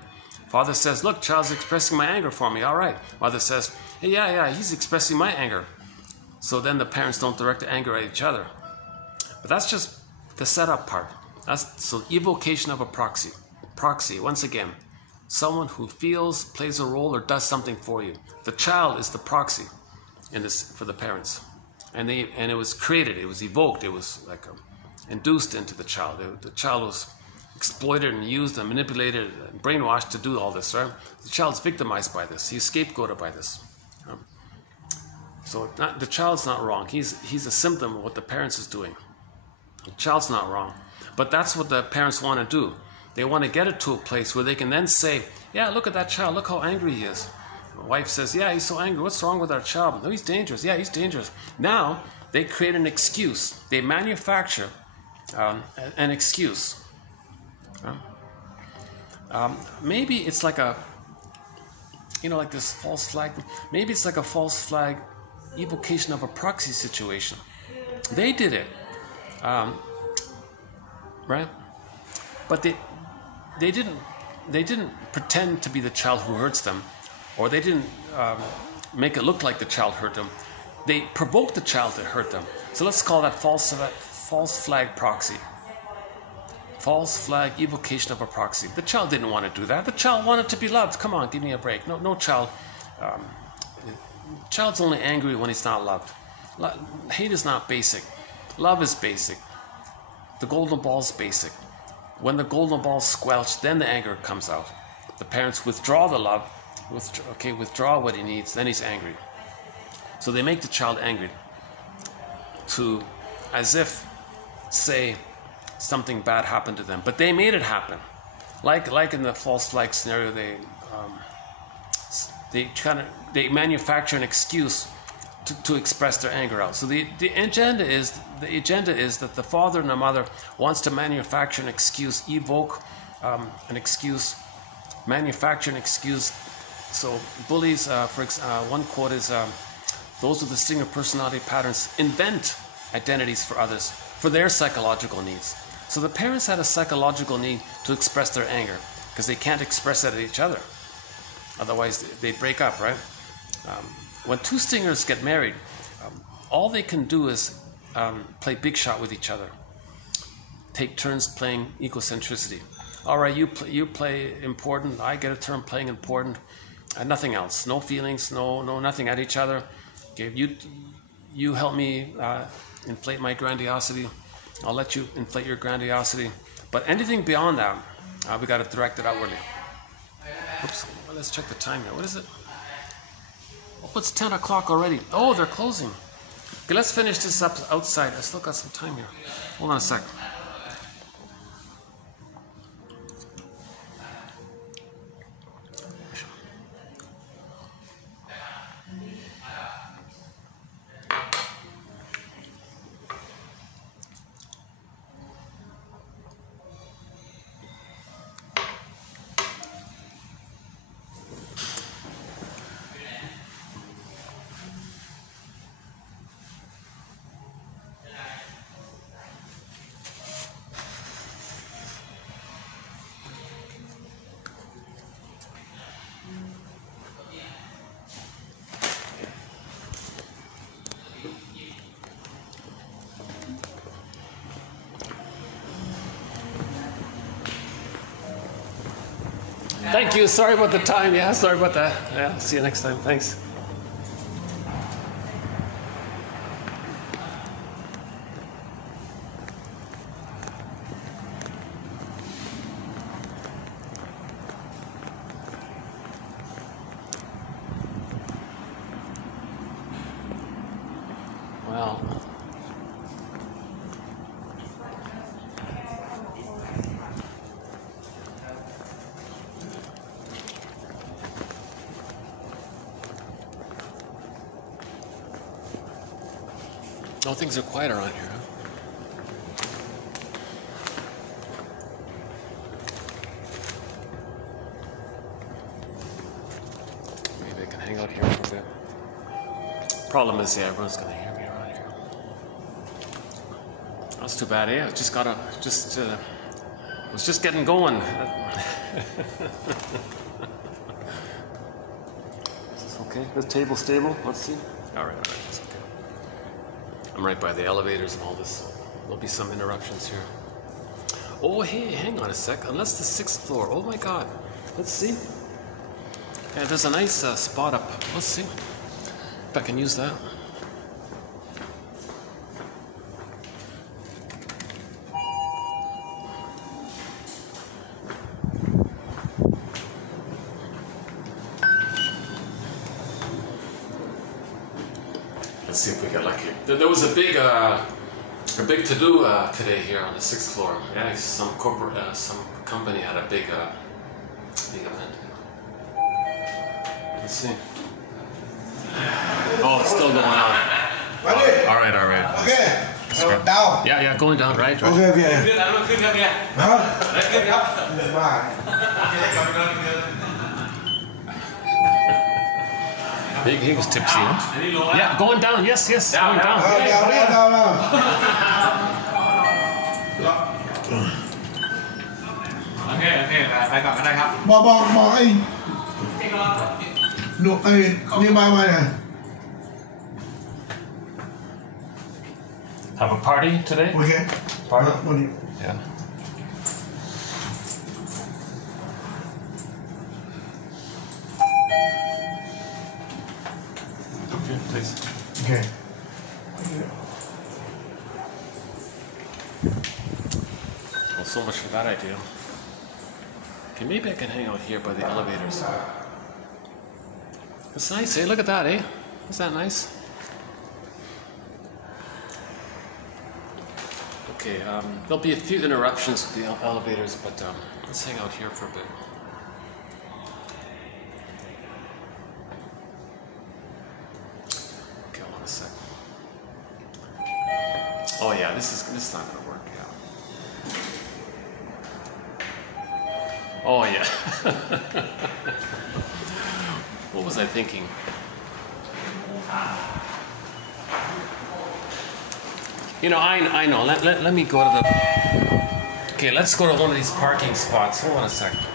Father says, look, child's expressing my anger for me. All right. Mother says, hey, yeah, he's expressing my anger. So then the parents don't direct the anger at each other. But that's just the setup part. So evocation of a proxy. Proxy, once again, someone who feels, plays a role, or does something for you. The child is the proxy in this for the parents. And it was created, it was evoked, it was like induced into the child. The child was exploited and used and manipulated and brainwashed to do all this, right? The child's victimized by this. He's scapegoated by this. So the child's not wrong. He's a symptom of what the parents is doing. The child's not wrong. But that's what the parents want to do. They want to get it to a place where they can then say, yeah, look at that child. Look how angry he is. The wife says, yeah, he's so angry. What's wrong with our child? No, he's dangerous. Yeah, he's dangerous. Now, they create an excuse. They manufacture an excuse. Maybe it's like like this false flag. Maybe it's like a false flag evocation of a proxy situation. They did it. Right? But they didn't pretend to be the child who hurts them, or they didn't make it look like the child hurt them. They provoked the child to hurt them. So let's call that false flag proxy. False flag evocation of a proxy. The child didn't want to do that. The child wanted to be loved. Come on, give me a break. No child. Child's only angry when he's not loved. Hate is not basic. Love is basic. The golden ball's basic. When the golden ball's squelched, then the anger comes out. The parents withdraw the love, withdraw what he needs, then he's angry. So they make the child angry to, as if, say, something bad happened to them. But they made it happen. Like in the false flag scenario, they manufacture an excuse to express their anger out. So the agenda is that the father and the mother wants to manufacture an excuse, evoke an excuse, manufacture an excuse. So bullies, one quote is, those with the stinger personality patterns invent identities for others for their psychological needs. So the parents had a psychological need to express their anger because they can't express it at each other. Otherwise, they break up, right? When two stingers get married, all they can do is play big shot with each other. Take turns playing egocentricity. All right, you play important. I get a turn playing important. And nothing else. No feelings. No nothing at each other. Okay, you help me inflate my grandiosity. I'll let you inflate your grandiosity. But anything beyond that, we got to direct it outwardly. Oops. Well, let's check the time here. What is it? Oh, it's 10 o'clock already. Oh, they're closing. Okay, let's finish this up outside. I still got some time here. Hold on a sec. Thank you. Sorry about the time. Yeah, sorry about that. Yeah, see you next time. Thanks. Well, Oh, things are quiet around here, huh? Maybe I can hang out here for a bit. Problem is, yeah, everyone's gonna hear me around here. That's too bad, eh? I just gotta, was just getting going. Is this okay? The table stable? Let's see. All right, that's okay. I'm right by the elevators and all this. There'll be some interruptions here. Oh, hey, hang on a sec. Unless the 6th floor. Oh my God. Let's see. Yeah, there's a nice spot up. Let's see if I can use that. Let's see if we get lucky. There was a big to-do today here on the 6th floor. Yeah, some company had a big event. Let's see. Oh, it's still going on. All right. Okay. Down. Yeah, going down. Right. Okay. He was tipsy, huh? Yeah, going down. Yes, going down. Down. Okay ไปก่อนก็ได้ครับ บอกไอ้หนูไอ้นี่มาเนี่ย Have a party today? Okay. Party? Yeah. Okay, please. Okay. Well, so much for that idea. Okay, maybe I can hang out here by the elevators. It's nice, eh? Look at that, eh? Isn't that nice? Okay, there'll be a few interruptions with the elevators, but let's hang out here for a bit. Okay, hold on a sec. Oh yeah, this is not gonna work. Yeah. Oh yeah. What was I thinking? You know, I know. Let me go to the. Okay, let's go to one of these parking spots. Hold on a second.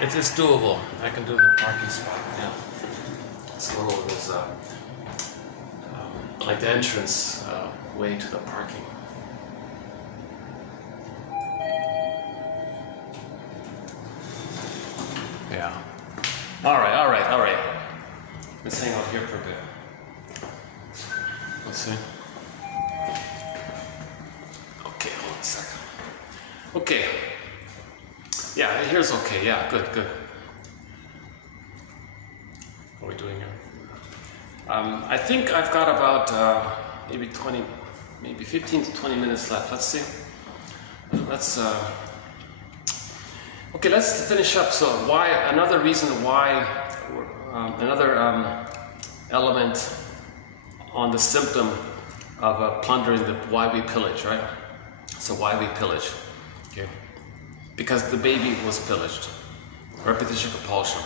It's doable. I can do the parking spot. Yeah. Let's go to this, like the entrance way to the parking. Yeah. All right. Let's hang out here for a bit. Let's see. Okay, hold on a second. Okay. Yeah, here's okay. Yeah, good. What are we doing here? I think I've got about maybe 15 to 20 minutes left. Let's see. Okay, let's finish up. So another reason why, another element on the symptom of plundering, why we pillage, right? So why we pillage, okay? Because the baby was pillaged. Repetition compulsion,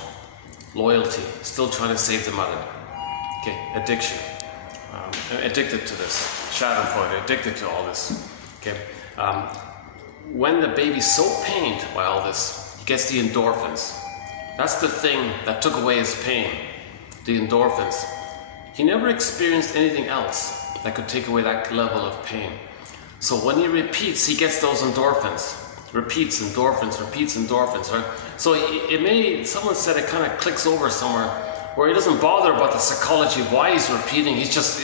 loyalty, still trying to save the mother. Okay, addiction, addicted to this, Schadenfreude, addicted to all this. Okay, when the baby's so pained by all this, he gets the endorphins. That's the thing that took away his pain, the endorphins. He never experienced anything else that could take away that level of pain. So when he repeats, he gets those endorphins. Repeats endorphins, right? So someone said it kind of clicks over somewhere where he doesn't bother about the psychology of why he's repeating, he's just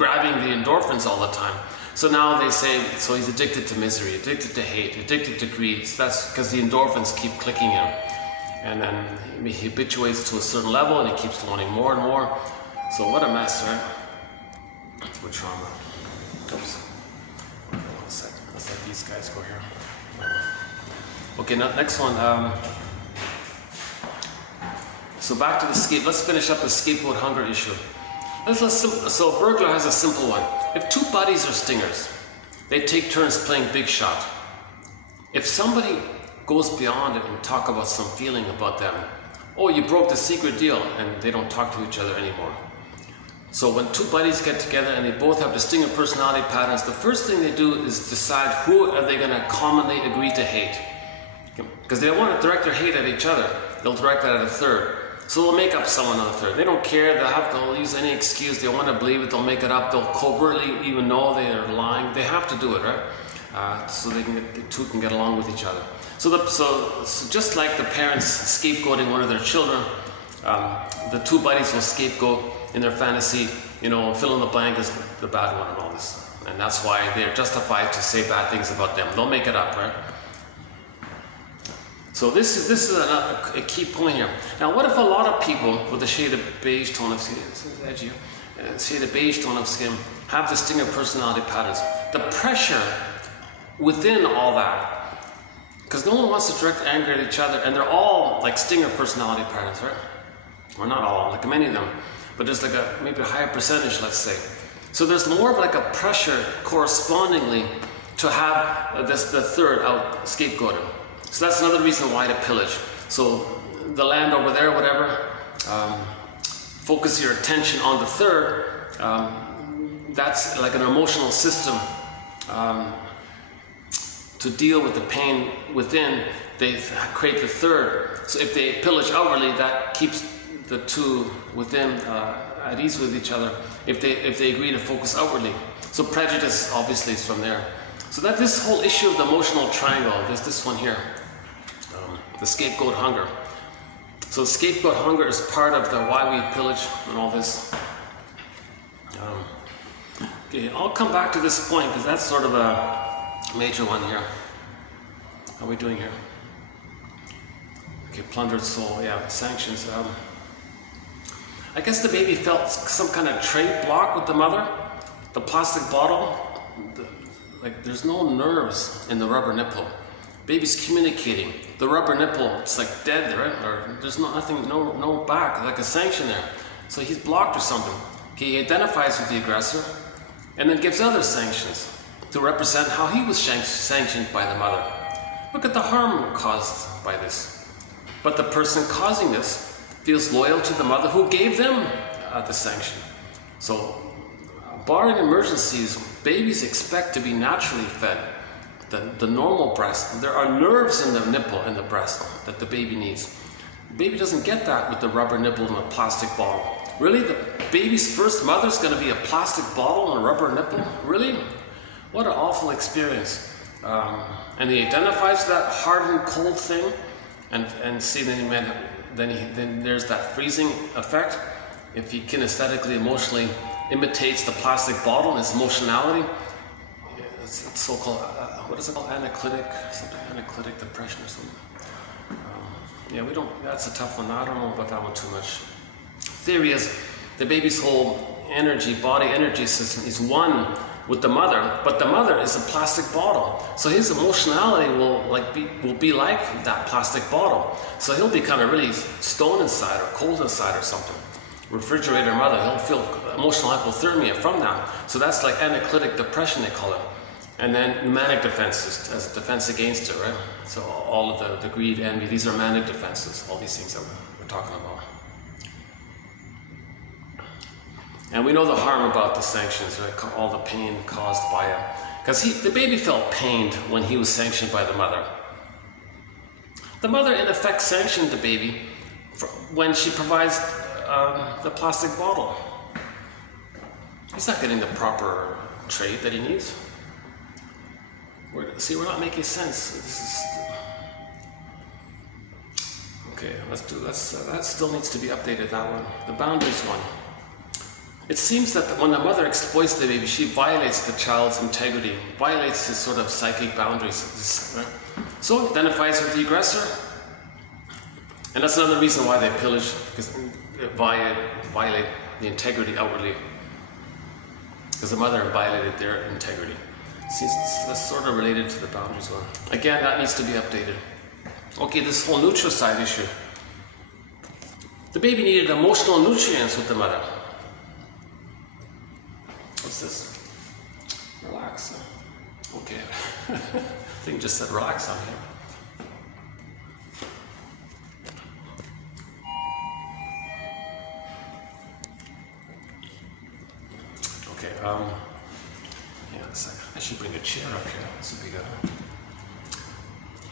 grabbing the endorphins all the time. So now they say, so he's addicted to misery, addicted to hate, addicted to greed. So that's because the endorphins keep clicking him. And then he habituates to a certain level and he keeps wanting more and more. So what a mess, right? With trauma. Oops. Okay, 1 second. Let's let these guys go here. Okay, now next one. So back to the let's finish up the scapegoat hunger issue. So burglar has a simple one. if two buddies are stingers, they take turns playing big shot. If somebody goes beyond it and talk about some feeling about them, oh, you broke the secret deal, and they don't talk to each other anymore. So when two buddies get together and they both have distinct personality patterns, the first thing they do is decide who are they going to commonly agree to hate. Because they don't want to direct their hate at each other, they'll direct it at a third. So they'll make up someone on the third. They don't care, they'll use any excuse, they want to believe it, they'll make it up, they'll covertly even know they are lying. They have to do it, right? So the two can get along with each other. So just like the parents scapegoating one of their children, the two buddies will scapegoat in their fantasy, fill in the blank as the bad one and all this. And that's why they're justified to say bad things about them. They'll make it up, right? So this is a key point here. Now, what if a lot of people with a shade of beige tone of skin, shade of beige tone of skin, have distinct personality patterns? The pressure within all that, because no one wants to direct anger at each other, and they're all like stinger personality patterns, right? Or not all, like many of them, but there's like maybe a higher percentage, let's say. So there's more of like a pressure correspondingly to have the third out scapegoated. So that's another reason why to pillage. So the land over there, whatever, focus your attention on the third. That's like an emotional system to deal with the pain within. They create the third. So if they pillage outwardly, that keeps the two within at ease with each other. If they agree to focus outwardly. So prejudice obviously is from there. So that this whole issue of the emotional triangle, there's this one here, the scapegoat hunger. So scapegoat hunger is part of the why we pillage and all this. Okay, I'll come back to this point because that's sort of a major one here. How are we doing here? Okay, plundered soul, yeah, sanctions. I guess the baby felt some kind of trait block with the mother. The plastic bottle, like there's no nerves in the rubber nipple. Baby's communicating. The rubber nipple, it's like dead, right? Or there's nothing, no back, like a sanction there. So he's blocked or something. Okay, he identifies with the aggressor and then gives other sanctions to represent how he was sanctioned by the mother. Look at the harm caused by this. But the person causing this feels loyal to the mother who gave them the sanction. So, barring emergencies, babies expect to be naturally fed. The normal breast, there are nerves in the nipple and the breast that the baby needs. The baby doesn't get that with the rubber nipple and the plastic bottle. Really? The baby's first mother's going to be a plastic bottle and a rubber nipple? Really? What an awful experience. And he identifies that hard and cold thing, and see then there's that freezing effect. If he kinesthetically, emotionally imitates the plastic bottle and its emotionality, it's so-called, what is it called? Anaclitic depression or something. Yeah, that's a tough one. I don't know about that one too much. Theory is the baby's whole body energy system is one with the mother, but the mother is a plastic bottle. So his emotionality will be like that plastic bottle. So he'll be kind of really stone inside or cold inside or something. Refrigerator mother, he'll feel emotional hypothermia from that. So that's like anaclitic depression, they call it. And then manic defenses as a defense against it, right? So all of the greed, envy, these are manic defenses, all these things that we're talking about. And we know the harm about the sanctions, right? All the pain caused by it. Because the baby felt pained when he was sanctioned by the mother. The mother, in effect, sanctioned the baby when she provides the plastic bottle. He's not getting the proper trade that he needs. We're not making sense. Okay, that still needs to be updated, that one. The boundaries one. It seems that when the mother exploits the baby, she violates the child's integrity, violates his sort of psychic boundaries. Right? So identifies with the aggressor. And that's another reason why they pillage, because they violate the integrity outwardly. Because the mother violated their integrity. See, that's sort of related to the boundaries one. Again, that needs to be updated. Okay, this whole nutricide issue. The baby needed emotional nutrients with the mother. What's this? just said relax on here. Okay, hang on a second. I should bring a chair up here. This would be good.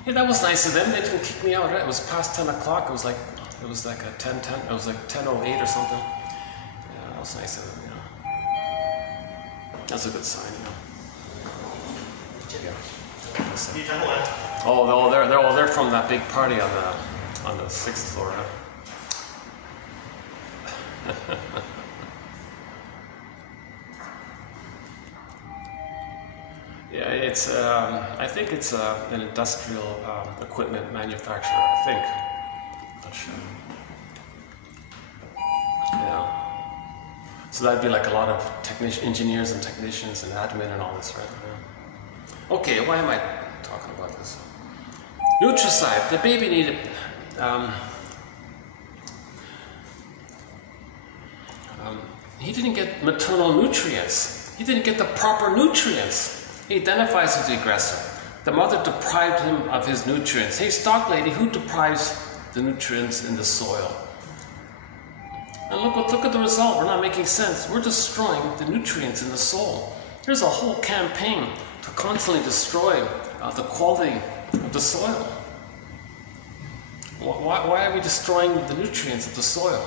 Yeah, that was nice of them. They didn't kick me out, right? It was past 10 o'clock. It was like a 10:10. It was like 10:08 or something. Yeah, that was nice of them, you know. That's a good sign, you know. Yeah. Oh, they're from that big party on the 6th floor. Huh? Yeah, it's. I think it's an industrial equipment manufacturer. I think. Not sure. Yeah. So that'd be like a lot of engineers and technicians and admin and all this, right? Yeah. Okay, why am I talking about this? Nutricide. The baby needed. He didn't get maternal nutrients. He didn't get the proper nutrients. He identifies as the aggressor. The mother deprived him of his nutrients. Hey, stock lady, who deprives the nutrients in the soil? And look at the result. We're not making sense. We're destroying the nutrients in the soul. There's a whole campaign to constantly destroy the quality of the soil. Why are we destroying the nutrients of the soil?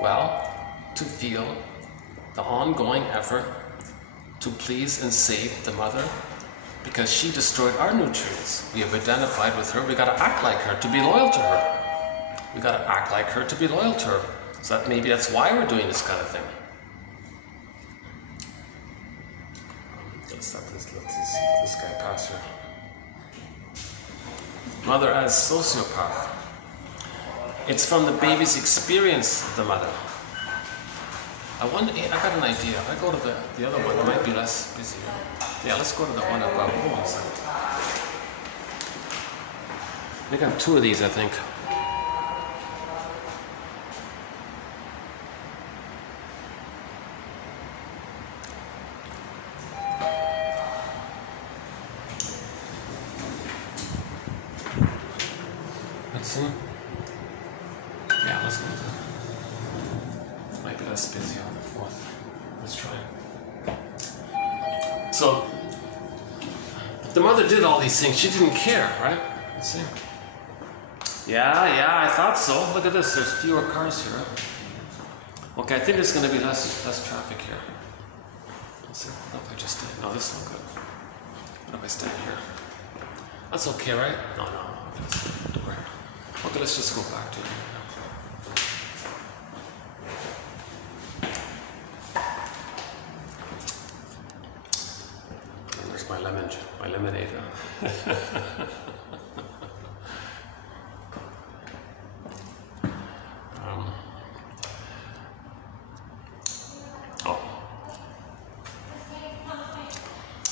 Well, to feel the ongoing effort to please and save the mother, because she destroyed our nutrients. We have identified with her. We got to act like her to be loyal to her. We got to act like her to be loyal to her. So that maybe that's why we're doing this kind of thing. Let's see this guy pass here. Mother as sociopath. It's from the baby's experience of the mother. I got an idea. If I go to the other one, it might be less busy. Yeah, let's go to the one above. Hold on a second. I got 2 of these, I think. Let's see. Yeah, let's go to that. Might be less busy on the 4th. Let's try it. So, the mother did all these things. She didn't care, right? Let's see. Yeah, I thought so. Look at this. There's fewer cars here. Okay, I think there's going to be less traffic here. Let's see. What if I just stay? No, this is not good. What if I stand here? That's okay, right? No. Okay, let's just go back to it. My lemonade.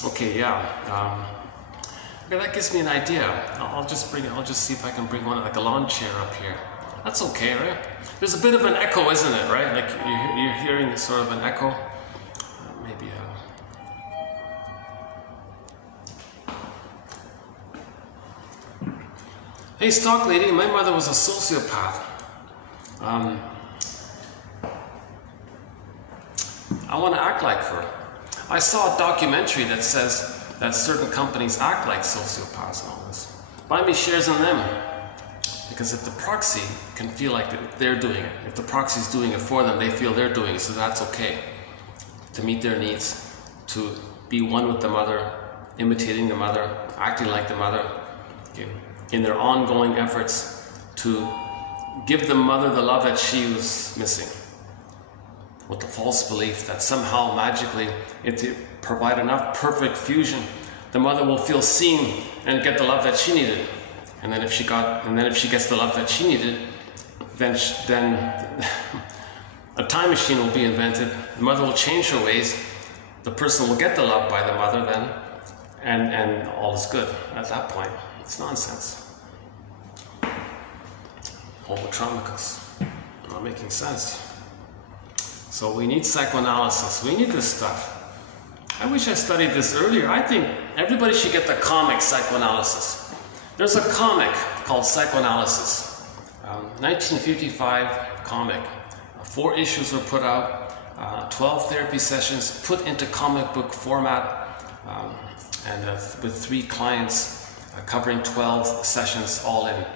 Okay, yeah. Okay, that gives me an idea. I'll just see if I can bring one like a lawn chair up here. That's okay, right? There's a bit of an echo, isn't it? Right? Like you're hearing sort of an echo. Maybe. Hey, stock lady, my mother was a sociopath. I want to act like her. I saw a documentary that says that certain companies act like sociopaths and all this. Buy me shares in them. Because if the proxy can feel like they're doing it, if the proxy's doing it for them, they feel they're doing it, so that's okay. To meet their needs, to be one with the mother, imitating the mother, acting like the mother. Okay. In their ongoing efforts to give the mother the love that she was missing, with the false belief that somehow magically, if they provide enough perfect fusion, the mother will feel seen and get the love that she needed. And then if she gets the love that she needed, then a time machine will be invented. The mother will change her ways. The person will get the love by the mother then, and all is good at that point. It's nonsense. Homotromicus. Not making sense. So we need psychoanalysis. We need this stuff. I wish I studied this earlier. I think everybody should get the comic Psychoanalysis. There's a comic called Psychoanalysis, 1955 comic. 4 issues were put out, 12 therapy sessions put into comic book format, and with 3 clients covering 12 sessions all in.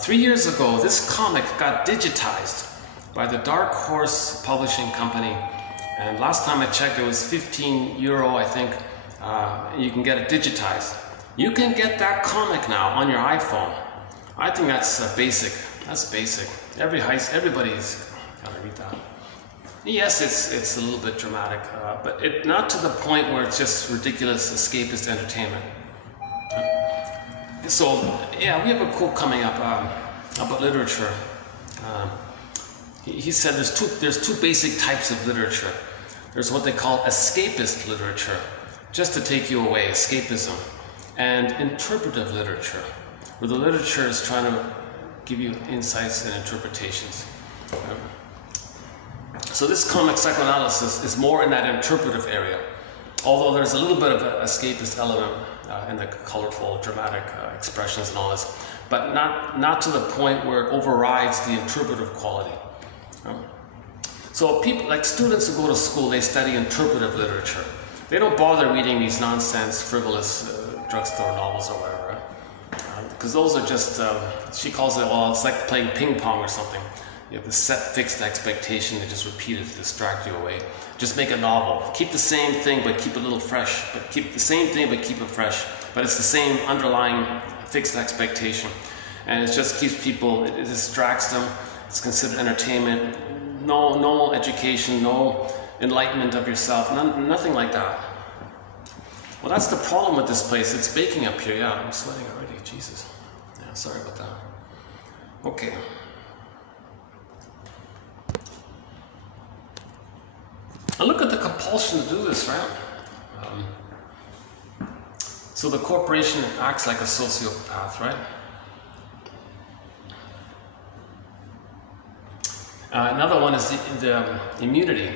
3 years ago, this comic got digitized by the Dark Horse Publishing Company, and last time I checked it was €15, I think. You can get it digitized. You can get that comic now on your iPhone. I think that's basic. That's basic. Everybody's gotta read that. Yes, it's a little bit dramatic, but not to the point where it's just ridiculous escapist entertainment. So yeah, we have a quote coming up about literature. He said there's two basic types of literature. There's what they call escapist literature, just to take you away, escapism, and interpretive literature, where the literature is trying to give you insights and interpretations. So this comic Psychoanalysis is more in that interpretive area, although there's a little bit of an escapist element in the colorful, dramatic expressions and all this, but not to the point where it overrides the interpretive quality. So people, like students who go to school, they study interpretive literature. They don't bother reading these nonsense, frivolous drugstore novels or whatever, because those are just, she calls it, well, it's like playing ping pong or something. You have this set fixed expectation to just repeat it to distract you away. Just make a novel. Keep the same thing, but keep it a little fresh. But keep the same thing, but keep it fresh. But it's the same underlying fixed expectation. And it just keeps people, it distracts them. It's considered entertainment. No education, no enlightenment of yourself, nothing like that. Well, that's the problem with this place. It's baking up here. Yeah, I'm sweating already. Jesus. Yeah, sorry about that. Okay. And look at the compulsion to do this, right? So the corporation acts like a sociopath, right? Another one is the immunity.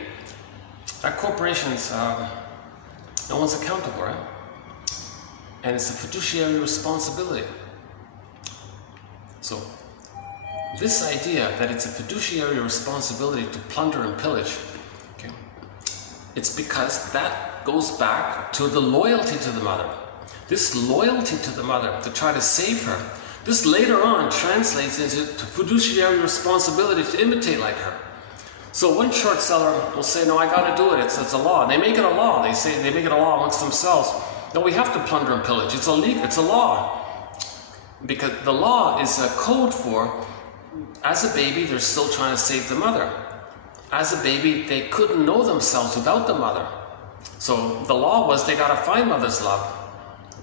That corporation's, no one's accountable, right? And it's a fiduciary responsibility. So this idea that it's a fiduciary responsibility to plunder and pillage, okay, it's because that goes back to the loyalty to the mother. This loyalty to the mother, to try to save her, this later on translates into fiduciary responsibility to imitate like her. So one short seller will say, no, I got to do it, it's a law. And they make it a law. They make it a law amongst themselves. No, we have to plunder and pillage. It's illegal, it's a law. Because the law is a code for, as a baby, they're still trying to save the mother. As a baby, they couldn't know themselves without the mother. So the law was they got to find mother's love.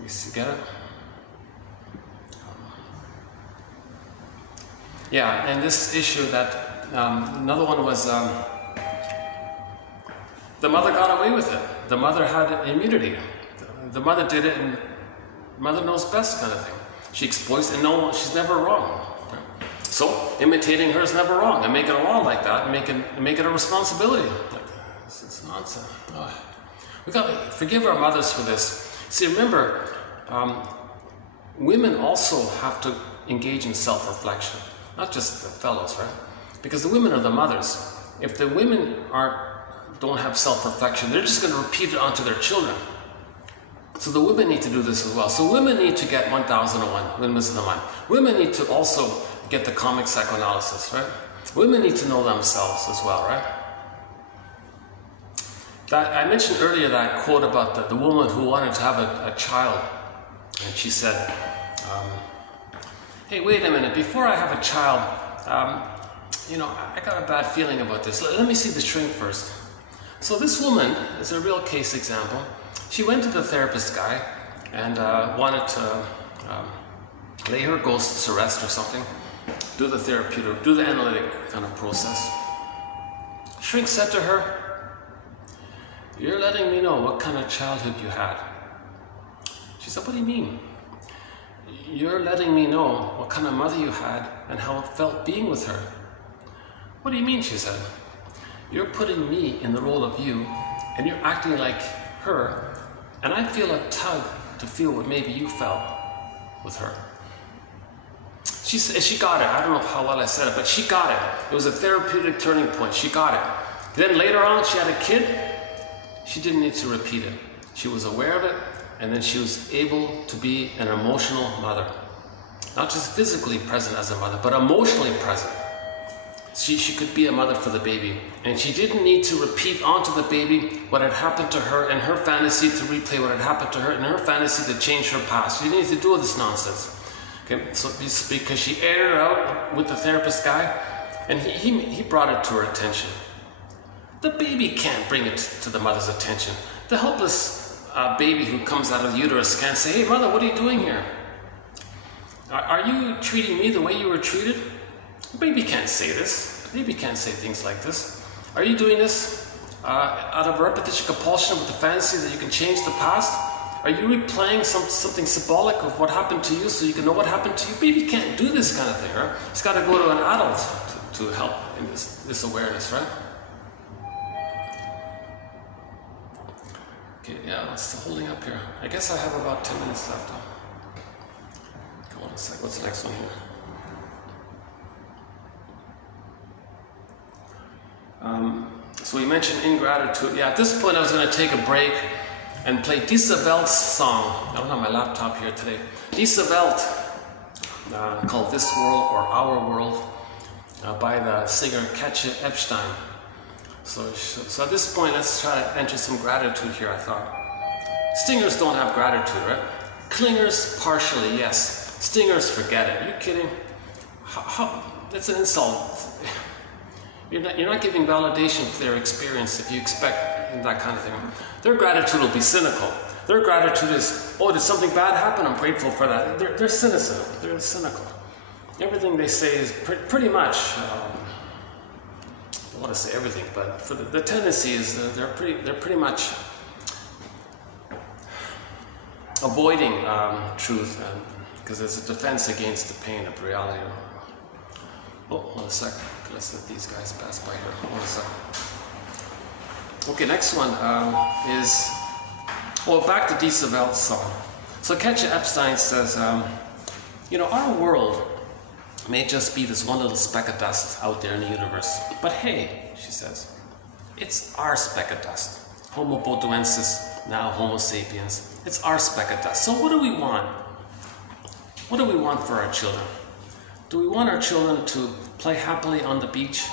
You get it? Yeah, and this issue that, another one was, the mother got away with it. The mother had immunity. The mother did it, and mother knows best kind of thing. She exploits, and no, she's never wrong. So imitating her is never wrong, and making a law like that, and make it a responsibility. It's nonsense. We got to forgive our mothers for this. See, remember, women also have to engage in self-reflection, not just the fellows, right? Because the women are the mothers. If the women don't have self-reflection, they're just going to repeat it onto their children. So the women need to do this as well. So women need to get 1001, Windmills in the Mind. Women need to also get the comic Psychoanalysis, right? Women need to know themselves as well, right? I mentioned earlier that quote about the woman who wanted to have a child. And she said, hey, wait a minute, before I have a child, you know, I got a bad feeling about this. Let me see the shrink first. So this woman is a real case example. She went to the therapist guy and wanted to lay her ghosts to rest or something, do the therapeutic, do the analytic kind of process. Shrink said to her, you're letting me know what kind of childhood you had. She said, what do you mean? You're letting me know what kind of mother you had and how it felt being with her. What do you mean? She said. You're putting me in the role of you and you're acting like her, and I feel a tug to feel what maybe you felt with her. She got it. I don't know how well I said it, but she got it. It was a therapeutic turning point. She got it. Then later on, she had a kid. She didn't need to repeat it. She was aware of it, and then she was able to be an emotional mother. Not just physically present as a mother, but emotionally present. She could be a mother for the baby. And she didn't need to repeat onto the baby what had happened to her and her fantasy to replay what had happened to her and her fantasy to change her past. She didn't need to do all this nonsense. Okay, so because she aired it out with the therapist guy, and he brought it to her attention. The baby can't bring it to the mother's attention. The helpless baby who comes out of the uterus can't say, "Hey mother, what are you doing here? Are you treating me the way you were treated?" The baby can't say this. The baby can't say things like this. "Are you doing this out of repetition compulsion with the fantasy that you can change the past? Are you replaying something symbolic of what happened to you so you can know what happened to you?" Baby can't do this kind of thing, right? It's got to go to an adult to help in this awareness, right? Okay, yeah, it's still holding up here. I guess I have about 10 minutes left. Come on a sec. What's the next one here? So we mentioned ingratitude. Yeah, at this point I was going to take a break and play Dispaux's song. I don't have my laptop here today. Dispaux, called This World or Our World, by the singer Katja Epstein. So at this point, let's try to enter some gratitude here, I thought. Stingers don't have gratitude, right? Clingers, partially, yes. Stingers, forget it. Are you kidding? That's an insult. You're not giving validation for their experience if you expect that kind of thing. Their gratitude will be cynical. Their gratitude is, "Oh, did something bad happen? I'm grateful for that." They're cynical. They're cynical. Everything they say is pretty much, I don't want to say everything, but for the tendency is they're pretty much avoiding truth because it's a defense against the pain of reality. Oh, hold a sec. Let's let these guys pass by here. Hold a sec. Okay, next one is, back to Dispaux's song. So Katja Epstein says, our world may just be this one little speck of dust out there in the universe. But hey, she says, it's our speck of dust. Homo botuensis, now Homo sapiens. It's our speck of dust. So what do we want? What do we want for our children? Do we want our children to play happily on the beach?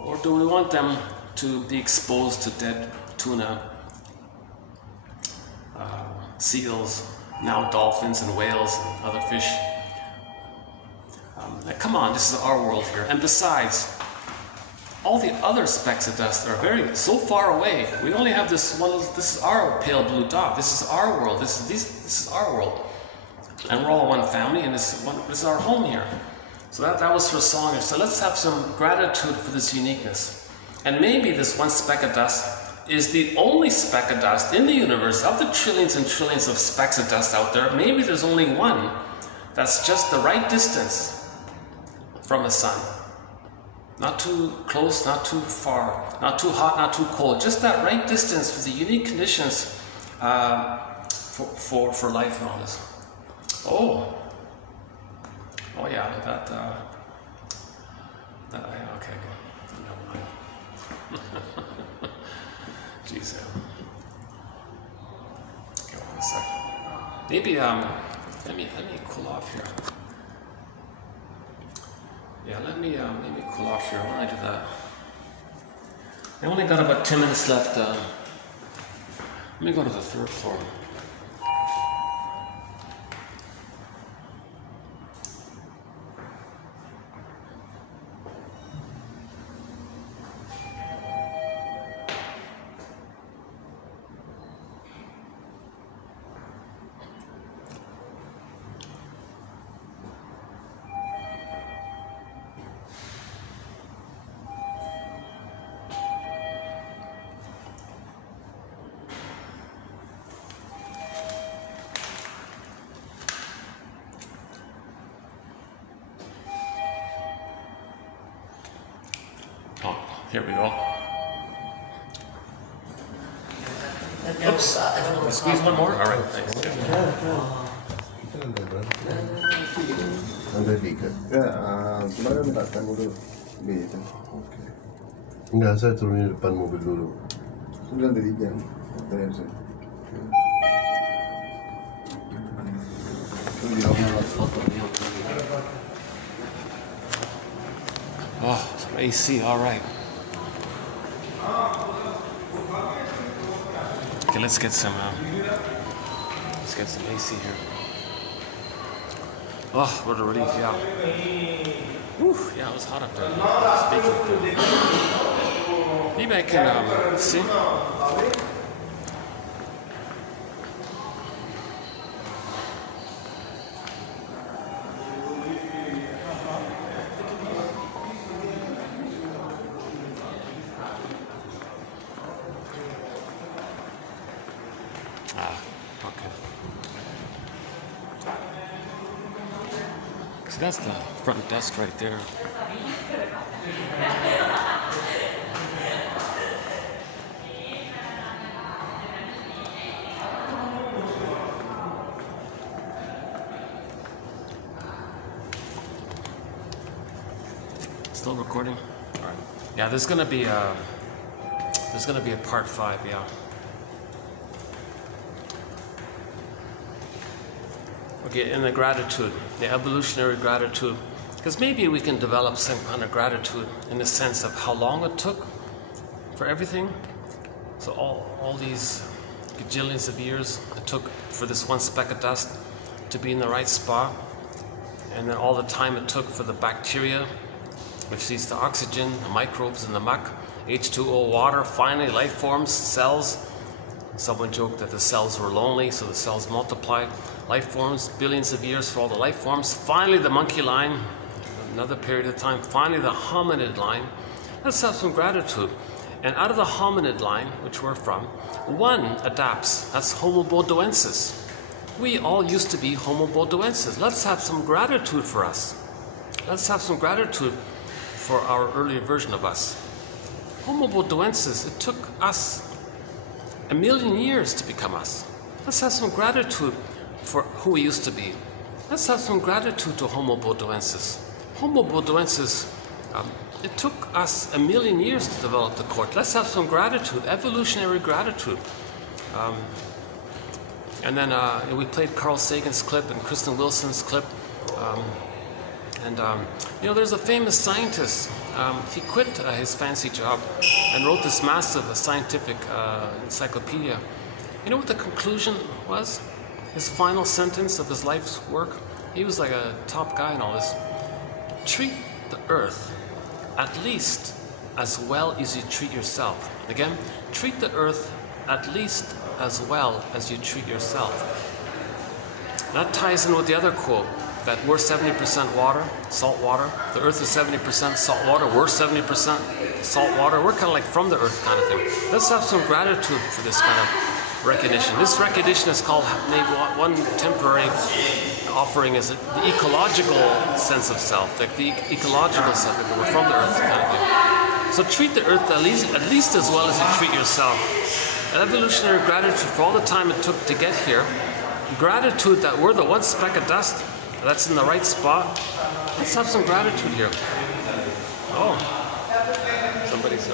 Or do we want them to be exposed to dead tuna, seals, now dolphins and whales and other fish? Come on, this is our world here. And besides, all the other specks of dust are so far away. We only have this one. This is our pale blue dot. This is our world. This is our world, and we're all one family, and this is our home here. So that was her song. So let's have some gratitude for this uniqueness. And maybe this one speck of dust is the only speck of dust in the universe. Of the trillions and trillions of specks of dust out there, maybe there's only one that's just the right distance from the sun. Not too close, not too far, not too hot, not too cold. Just that right distance for the unique conditions for life and all this. Oh yeah, okay, never mind. Jeez, yeah. Okay, one second. Maybe let me cool off here. Yeah, let me cool off here when I do that. I only got about 10 minutes left. Let me go to the third floor. Here we go. Oops. Squeeze one more? All right, thanks. Enggak, saya turun di depan mobil dulu. 9 jam. Oh, some AC, all right. Okay, let's get some AC here. Oh, what a relief, yeah. Whew, yeah, it was hot up there. Speaking of, maybe I can, let's see. Okay. So that's the front desk right there. Still recording? All right. Yeah, there's gonna be a part 5. Yeah. Okay, in the gratitude, the evolutionary gratitude, because maybe we can develop some kind of gratitude in the sense of how long it took for everything. So all these gajillions of years it took for this one speck of dust to be in the right spot, and then all the time it took for the bacteria, which leads to oxygen, the microbes in the muck, H2O, water, finally life forms, cells. Someone joked that the cells were lonely, so the cells multiplied. Life forms, billions of years for all the life forms. Finally the monkey line, another period of time. Finally the hominid line. Let's have some gratitude. And out of the hominid line, which we're from, one adapts. That's Homo bodoensis. We all used to be Homo bodoensis. Let's have some gratitude for us. Let's have some gratitude for our earlier version of us. Homo bodoensis, it took us 1 million years to become us. Let's have some gratitude for who we used to be. Let's have some gratitude to Homo bodoensis. Homo bodoensis, it took us 1 million years to develop the court. Let's have some gratitude, evolutionary gratitude. And then we played Carl Sagan's clip and Kristen Wilson's clip. You know, there's a famous scientist. He quit his fancy job and wrote this massive scientific encyclopedia. You know what the conclusion was? His final sentence of his life's work? He was like a top guy and all this. Treat the earth at least as well as you treat yourself. Again, treat the earth at least as well as you treat yourself. That ties in with the other quote, that we're 70% water, salt water. The earth is 70% salt water. We're 70% salt water. We're kind of like from the earth kind of thing. Let's have some gratitude for this kind of recognition. This recognition is called, maybe one temporary offering is the ecological sense of self, like the ecological self, like we're from the earth kind of thing. So treat the earth at least as well as you treat yourself. An evolutionary gratitude for all the time it took to get here. Gratitude that we're the one speck of dust that's in the right spot. Let's have some gratitude here. Oh, somebody's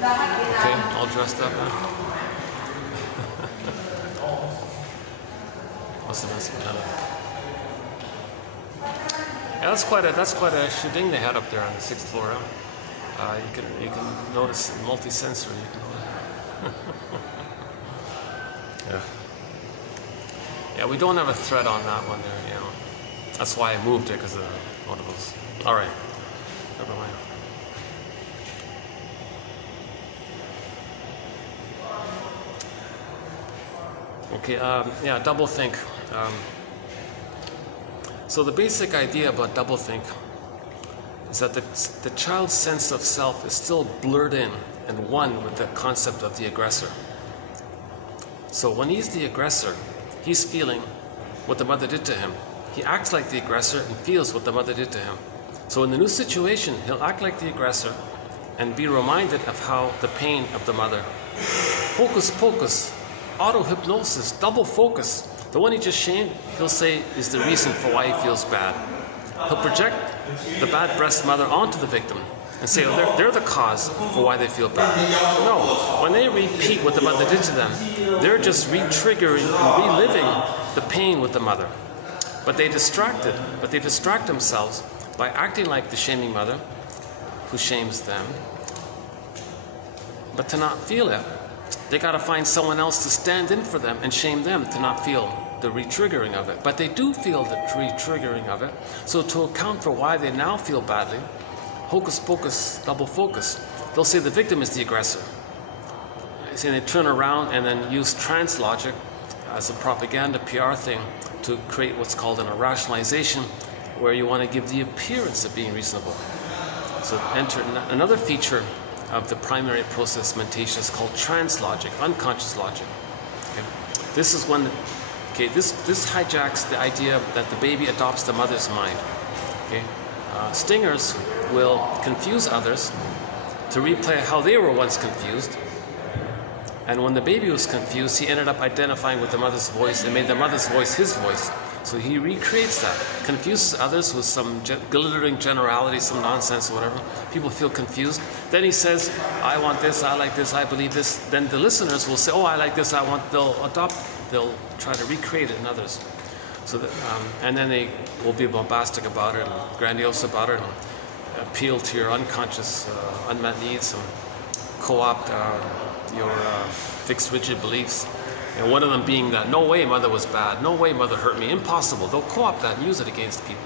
okay, all dressed up now. Must have been some kind of. Yeah, that's quite a sheding they had up there on the 6th floor. Huh? You can notice multi-sensory. Yeah. Yeah, we don't have a thread on that one there, you know. That's why I moved it, because of one of those. All right. Never mind. Okay, yeah, doublethink. So the basic idea about doublethink is that the child's sense of self is still blurred in and one with the concept of the aggressor. So when he's the aggressor, he's feeling what the mother did to him. He acts like the aggressor and feels what the mother did to him. So in the new situation, he'll act like the aggressor and be reminded of how the pain of the mother Hocus pocus, auto-hypnosis, double focus. The one he just shamed, he'll say, is the reason for why he feels bad. He'll project the bad breast mother onto the victim and say, oh, they're the cause for why they feel bad. No, when they repeat what the mother did to them, they're just re-triggering and reliving the pain with the mother. But they distract themselves by acting like the shaming mother who shames them, but to not feel it. They got to find someone else to stand in for them and shame them to not feel the re-triggering of it. But they do feel the re-triggering of it. So to account for why they now feel badly, hocus pocus, double focus. They'll say the victim is the aggressor. So they turn around and then use trans logic as a propaganda PR thing to create what's called an rationalization, where you want to give the appearance of being reasonable. So enter another feature of the primary process mentation is called trans logic, unconscious logic. Okay? This is when, this hijacks the idea that the baby adopts the mother's mind. Okay? Stingers will confuse others to replay how they were once confused. And when the baby was confused, he ended up identifying with the mother's voice and made the mother's voice his voice. So he recreates that, confuses others with some glittering generality, some nonsense or whatever. People feel confused. Then he says, I want this, I like this, I believe this. Then the listeners will say, oh, I like this, I want, they'll try to recreate it in others. So that, and then they will be bombastic about it, and grandiose about it, and appeal to your unconscious unmet needs, and co-opt your fixed rigid beliefs. And one of them being that, no way mother was bad, no way mother hurt me, impossible. They'll co-opt that and use it against people.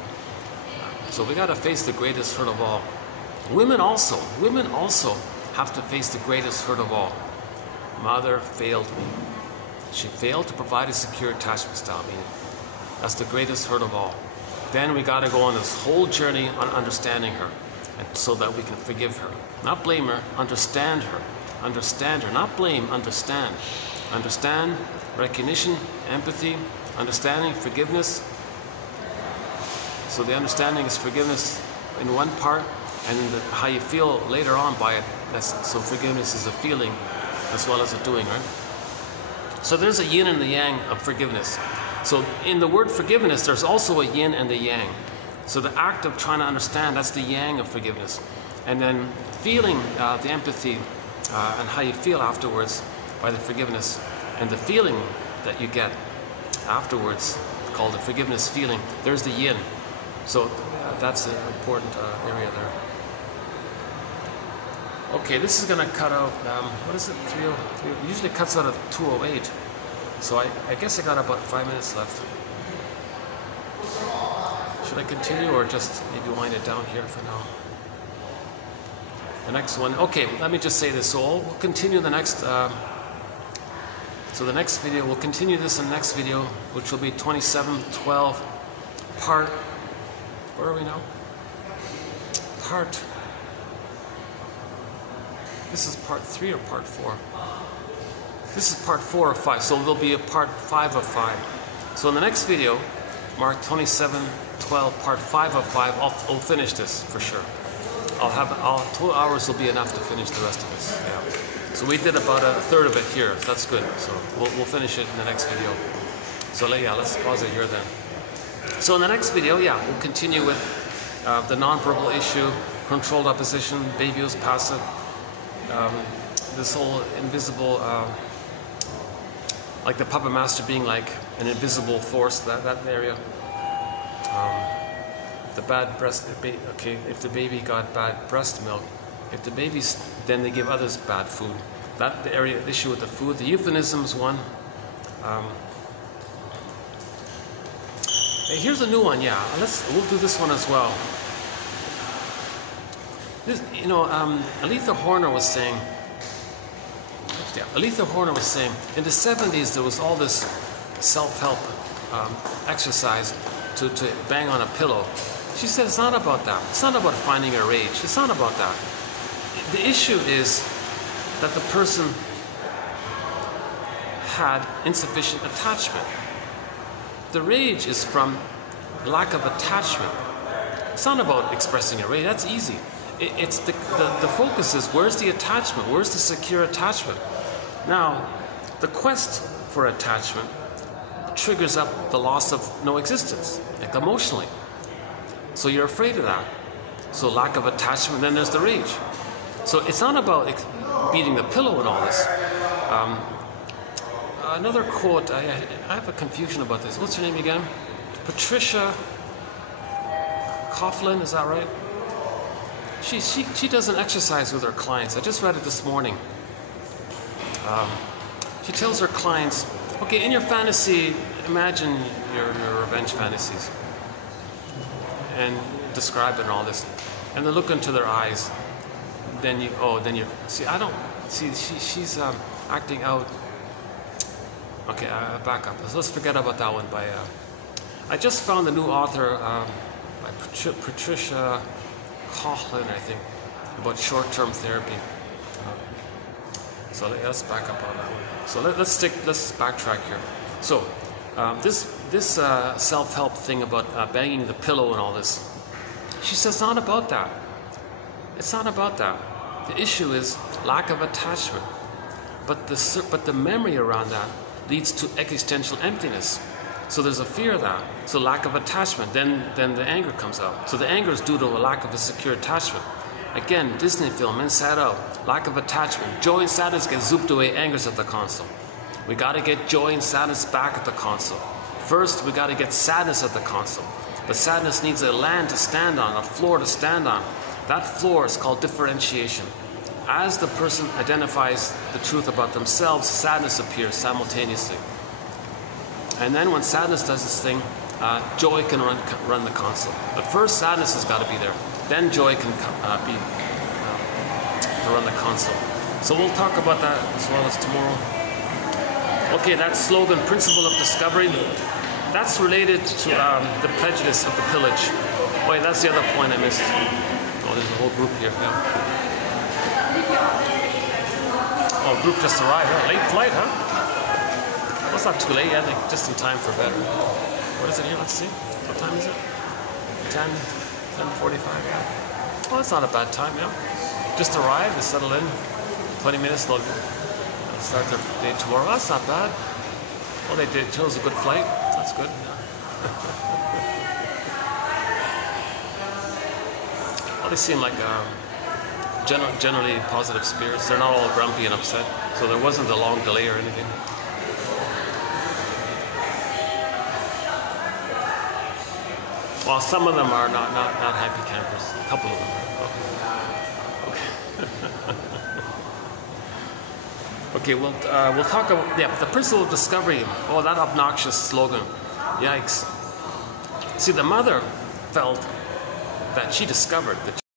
So we got to face the greatest hurt of all. Women also have to face the greatest hurt of all. Mother failed me. She failed to provide a secure attachment style meaning. That's the greatest hurt of all. Then we got to go on this whole journey on understanding her, and so that we can forgive her. Not blame her, understand her. Understand her, not blame, understand. Understand, recognition, empathy, understanding, forgiveness. So the understanding is forgiveness in one part, and how you feel later on by it. So forgiveness is a feeling as well as a doing, right? So there's a yin and the yang of forgiveness. So in the word forgiveness, there's also a yin and the yang. So the act of trying to understand, that's the yang of forgiveness. And then feeling the empathy and how you feel afterwards by the forgiveness, and the feeling that you get afterwards, called the forgiveness feeling, there's the yin. So that's an important area there. Okay, this is going to cut out, what is it, 303? It usually cuts out at 208. So I guess I got about 5 minutes left. Should I continue or just maybe wind it down here for now? The next one, okay, let me just say this. So we'll continue the next, so the next video, we'll continue this in the next video, which will be 2712 part, where are we now? This is part 3 or part 4? This is part 4 of 5, so there'll be a part 5 of 5. So in the next video, mark 2712 part 5 of 5, I'll finish this for sure. 2 hours will be enough to finish the rest of this. Yeah. So we did about a third of it here. So that's good. So we'll finish it in the next video. So yeah, let's pause it here then. So in the next video, yeah, we'll continue with the nonverbal issue, controlled opposition, baby was passive, this whole invisible, like the puppet master being like an invisible force, that area. The bad breast, okay, if the baby got bad breast milk, if the baby's, then they give others bad food. That the area, issue with the food. The euphemisms one. Hey, here's a new one, yeah. We'll do this one as well. This, you know, Aletha Horner was saying, in the 70s there was all this self-help exercise to bang on a pillow. She said it's not about that. It's not about finding a rage. It's not about that. The issue is that the person had insufficient attachment. The rage is from lack of attachment. It's not about expressing a rage. That's easy. It's the focus is, where's the attachment? Where's the secure attachment? Now, the quest for attachment triggers up the loss of no existence, like emotionally. So you're afraid of that. So lack of attachment, then there's the rage. So it's not about beating the pillow and all this. Another quote, I have a confusion about this. What's her name again? Patricia Coughlin, is that right? She does an exercise with her clients. I just read it this morning. She tells her clients, okay, in your fantasy, imagine your revenge fantasies and describe it and all this, and then look into their eyes. Then you see. I don't see. She's acting out. Okay, back up. Let's forget about that one. I just found a new author by Patricia Coughlin, I think, about short-term therapy. So let's back up on that one. So let's backtrack here. So this self-help thing about banging the pillow and all this, she says, not about that. It's not about that. The issue is lack of attachment, but the memory around that leads to existential emptiness. So there's a fear of that. So lack of attachment. Then the anger comes out. So the anger is due to a lack of a secure attachment. Again, Disney film, Inside Out, lack of attachment. Joy and sadness get zooped away, anger's at the console. We got to get joy and sadness back at the console. First, we got to get sadness at the console. But sadness needs a land to stand on, a floor to stand on. That floor is called differentiation. As the person identifies the truth about themselves, sadness appears simultaneously. And then when sadness does its thing, joy can run the console. But first, sadness has got to be there. Then joy can run the console. So we'll talk about that as well as tomorrow. Okay, that slogan, principle of discovery, that's related to the prejudice of the pillage. Wait, that's the other point I missed. Oh, there's a whole group here. Yeah. Oh, group just arrived. Huh? Late flight, huh? Well, it's not too late. I think just in time for better. What is it here? Let's see. What time is it? 10:45. Yeah. Well, it's not a bad time. Yeah. Just arrived. They settle in. 20 minutes. They'll start their day tomorrow. That's not bad. Well, they chose a good flight. That's good. Well, they seem like generally positive spirits. They're not all grumpy and upset. So there wasn't a long delay or anything. Well, some of them are not happy campers. A couple of them are. Okay. Okay, we'll talk about the principle of discovery. Oh, that obnoxious slogan. Yikes. See, the mother felt that she discovered that